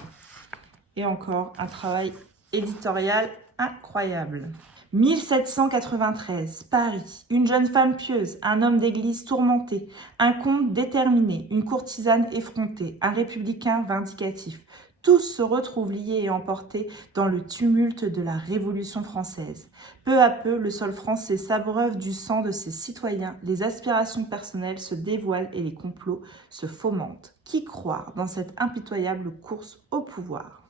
et encore un travail éditorial incroyable. 1793, Paris. Une jeune femme pieuse, un homme d'église tourmenté, un comte déterminé, une courtisane effrontée, un républicain vindicatif. Tous se retrouvent liés et emportés dans le tumulte de la Révolution française. Peu à peu, le sol français s'abreuve du sang de ses citoyens, les aspirations personnelles se dévoilent et les complots se fomentent. Qui croire dans cette impitoyable course au pouvoir ?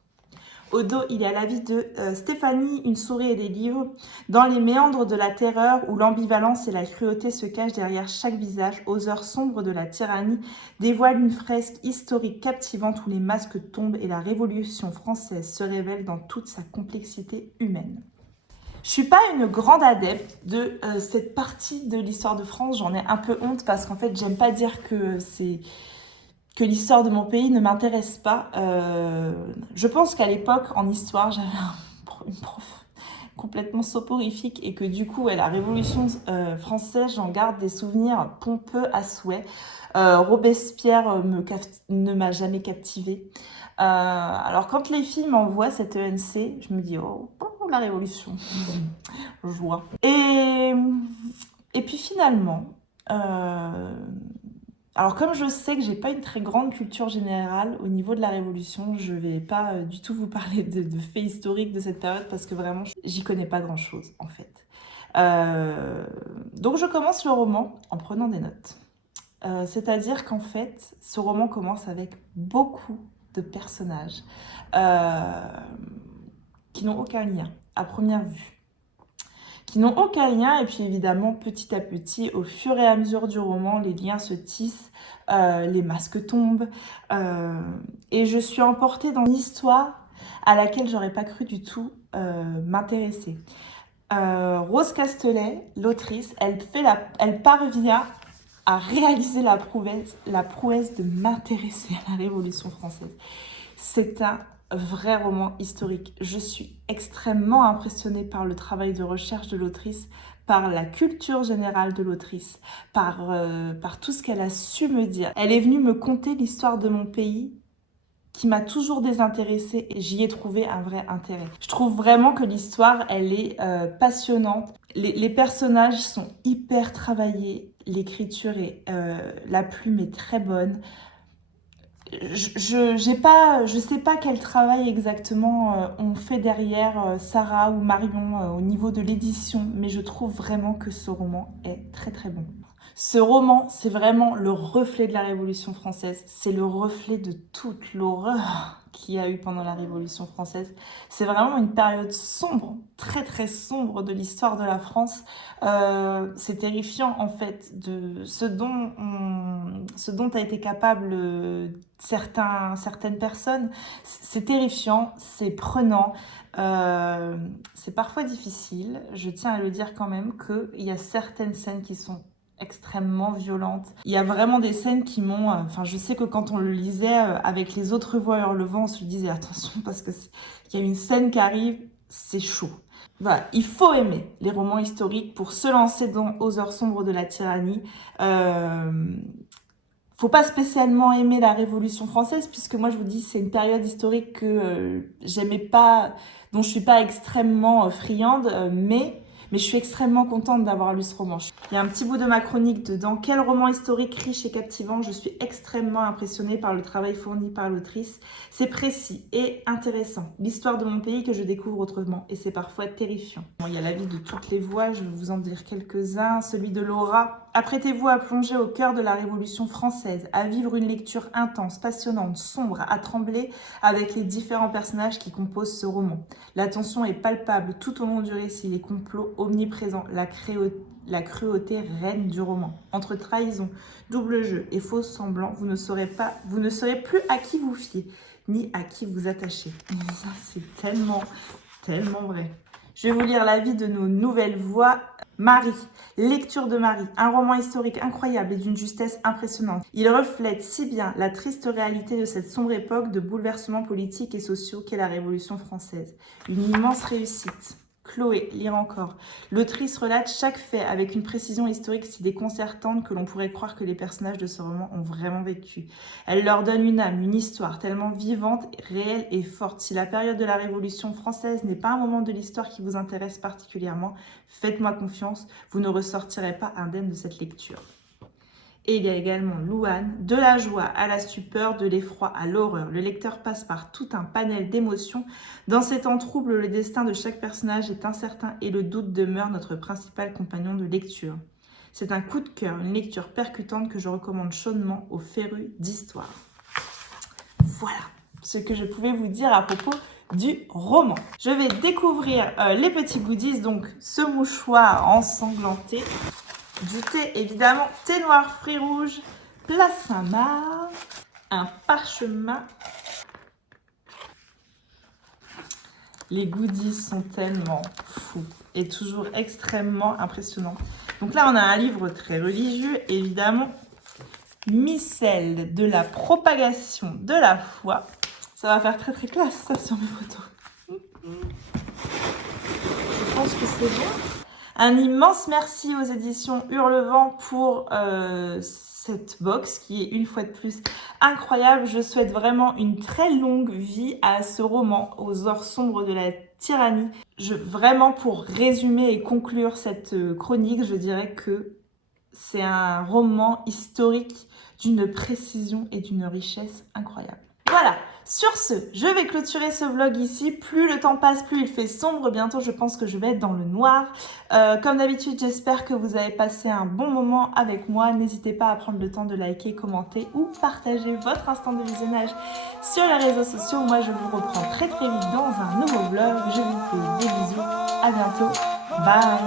Au dos, il y a la vie de Stéphanie, une souris et des livres. Dans les méandres de la terreur, où l'ambivalence et la cruauté se cachent derrière chaque visage, aux heures sombres de la tyrannie, dévoile une fresque historique captivante où les masques tombent et la Révolution française se révèle dans toute sa complexité humaine. Je suis pas une grande adepte de cette partie de l'histoire de France. J'en ai un peu honte parce qu'en fait, j'aime pas dire que l'histoire de mon pays ne m'intéresse pas. Je pense qu'à l'époque, en histoire, j'avais une prof complètement soporifique et que du coup, la Révolution française, j'en garde des souvenirs pompeux à souhait. Robespierre ne m'a jamais captivée. Alors quand les films envoient cette ENC, je me dis, oh, la Révolution, joie. Et puis finalement... Alors comme je sais que j'ai pas une très grande culture générale au niveau de la Révolution, je vais pas du tout vous parler de faits historiques de cette période parce que vraiment j'y connais pas grand chose en fait. Donc je commence le roman en prenant des notes. C'est-à-dire qu'en fait ce roman commence avec beaucoup de personnages qui n'ont aucun lien à première vue. Qui n'ont aucun lien, et puis évidemment, petit à petit, au fur et à mesure du roman, les liens se tissent, les masques tombent, et je suis emportée dans une histoire à laquelle j'aurais pas cru du tout m'intéresser. Rose Castelet, l'autrice, elle parvient à réaliser la prouesse de m'intéresser à la Révolution française. C'est un vrai roman historique. Je suis extrêmement impressionnée par le travail de recherche de l'autrice, par la culture générale de l'autrice, par tout ce qu'elle a su me dire. Elle est venue me conter l'histoire de mon pays qui m'a toujours désintéressée et j'y ai trouvé un vrai intérêt. Je trouve vraiment que l'histoire, elle est passionnante. Les personnages sont hyper travaillés, l'écriture est, la plume est très bonne. Je sais pas quel travail exactement on fait derrière Sarah ou Marion au niveau de l'édition, mais je trouve vraiment que ce roman est très très bon. Ce roman, c'est vraiment le reflet de la Révolution française, c'est le reflet de toute l'horreur qu'il y a eu pendant la Révolution française. C'est vraiment une période sombre, très très sombre de l'histoire de la France. C'est terrifiant en fait de ce dont a été capable certaines personnes. C'est terrifiant, c'est prenant, c'est parfois difficile. Je tiens à le dire quand même qu'il y a certaines scènes qui sont extrêmement violente. Il y a vraiment des scènes qui m'ont... Enfin, je sais que quand on le lisait avec les autres voix hurlevent, on se disait attention parce que il y a une scène qui arrive, c'est chaud. Voilà, il faut aimer les romans historiques pour se lancer aux heures sombres de la tyrannie. Faut pas spécialement aimer la Révolution française puisque moi je vous dis c'est une période historique que j'aimais pas, dont je suis pas extrêmement friande, mais je suis extrêmement contente d'avoir lu ce roman. Il y a un petit bout de ma chronique dedans. Quel roman historique riche et captivant. Je suis extrêmement impressionnée par le travail fourni par l'autrice. C'est précis et intéressant. L'histoire de mon pays que je découvre autrement. Et c'est parfois terrifiant. Bon, il y a la vie de toutes les voix. Je vais vous en dire quelques-uns. Celui de Laura. Apprêtez-vous à plonger au cœur de la Révolution française, à vivre une lecture intense, passionnante, sombre, à trembler avec les différents personnages qui composent ce roman. La tension est palpable tout au long du récit, les complots omniprésents, la cruauté reine du roman. Entre trahison, double jeu et faux semblants, vous ne saurez plus à qui vous fier, ni à qui vous attacher. Et ça, c'est tellement, tellement vrai. Je vais vous lire la vie de nos nouvelles voix. Marie, lecture de Marie, un roman historique incroyable et d'une justesse impressionnante. Il reflète si bien la triste réalité de cette sombre époque de bouleversements politiques et sociaux qu'est la Révolution française. Une immense réussite. Chloé, lire encore. L'autrice relate chaque fait avec une précision historique si déconcertante que l'on pourrait croire que les personnages de ce roman ont vraiment vécu. Elle leur donne une âme, une histoire tellement vivante, réelle et forte. Si la période de la Révolution française n'est pas un moment de l'histoire qui vous intéresse particulièrement, faites-moi confiance, vous ne ressortirez pas indemne de cette lecture. Et il y a également Louane, de la joie à la stupeur, de l'effroi à l'horreur. Le lecteur passe par tout un panel d'émotions. Dans ces temps troubles, le destin de chaque personnage est incertain et le doute demeure notre principal compagnon de lecture. C'est un coup de cœur, une lecture percutante que je recommande chaudement aux férus d'histoire. Voilà ce que je pouvais vous dire à propos du roman. Je vais découvrir les petits goodies, donc ce mouchoir ensanglanté, du thé, évidemment, thé noir, fruits rouges, place Saint-Marc, un parchemin. Les goodies sont tellement fous et toujours extrêmement impressionnants. Donc là, on a un livre très religieux, évidemment, Missel de la propagation de la foi. Ça va faire très très classe, ça, sur mes photos. Je pense que c'est bon. Un immense merci aux éditions Hurlevent pour cette box qui est une fois de plus incroyable. Je souhaite vraiment une très longue vie à ce roman, aux heures sombres de la tyrannie. Vraiment, pour résumer et conclure cette chronique, je dirais que c'est un roman historique d'une précision et d'une richesse incroyable. Voilà, sur ce, je vais clôturer ce vlog ici. Plus le temps passe, plus il fait sombre. Bientôt, je pense que je vais être dans le noir. Comme d'habitude, j'espère que vous avez passé un bon moment avec moi. N'hésitez pas à prendre le temps de liker, commenter ou partager votre instant de visionnage sur les réseaux sociaux. Moi, je vous reprends très très vite dans un nouveau vlog. Je vous fais des bisous. À bientôt. Bye.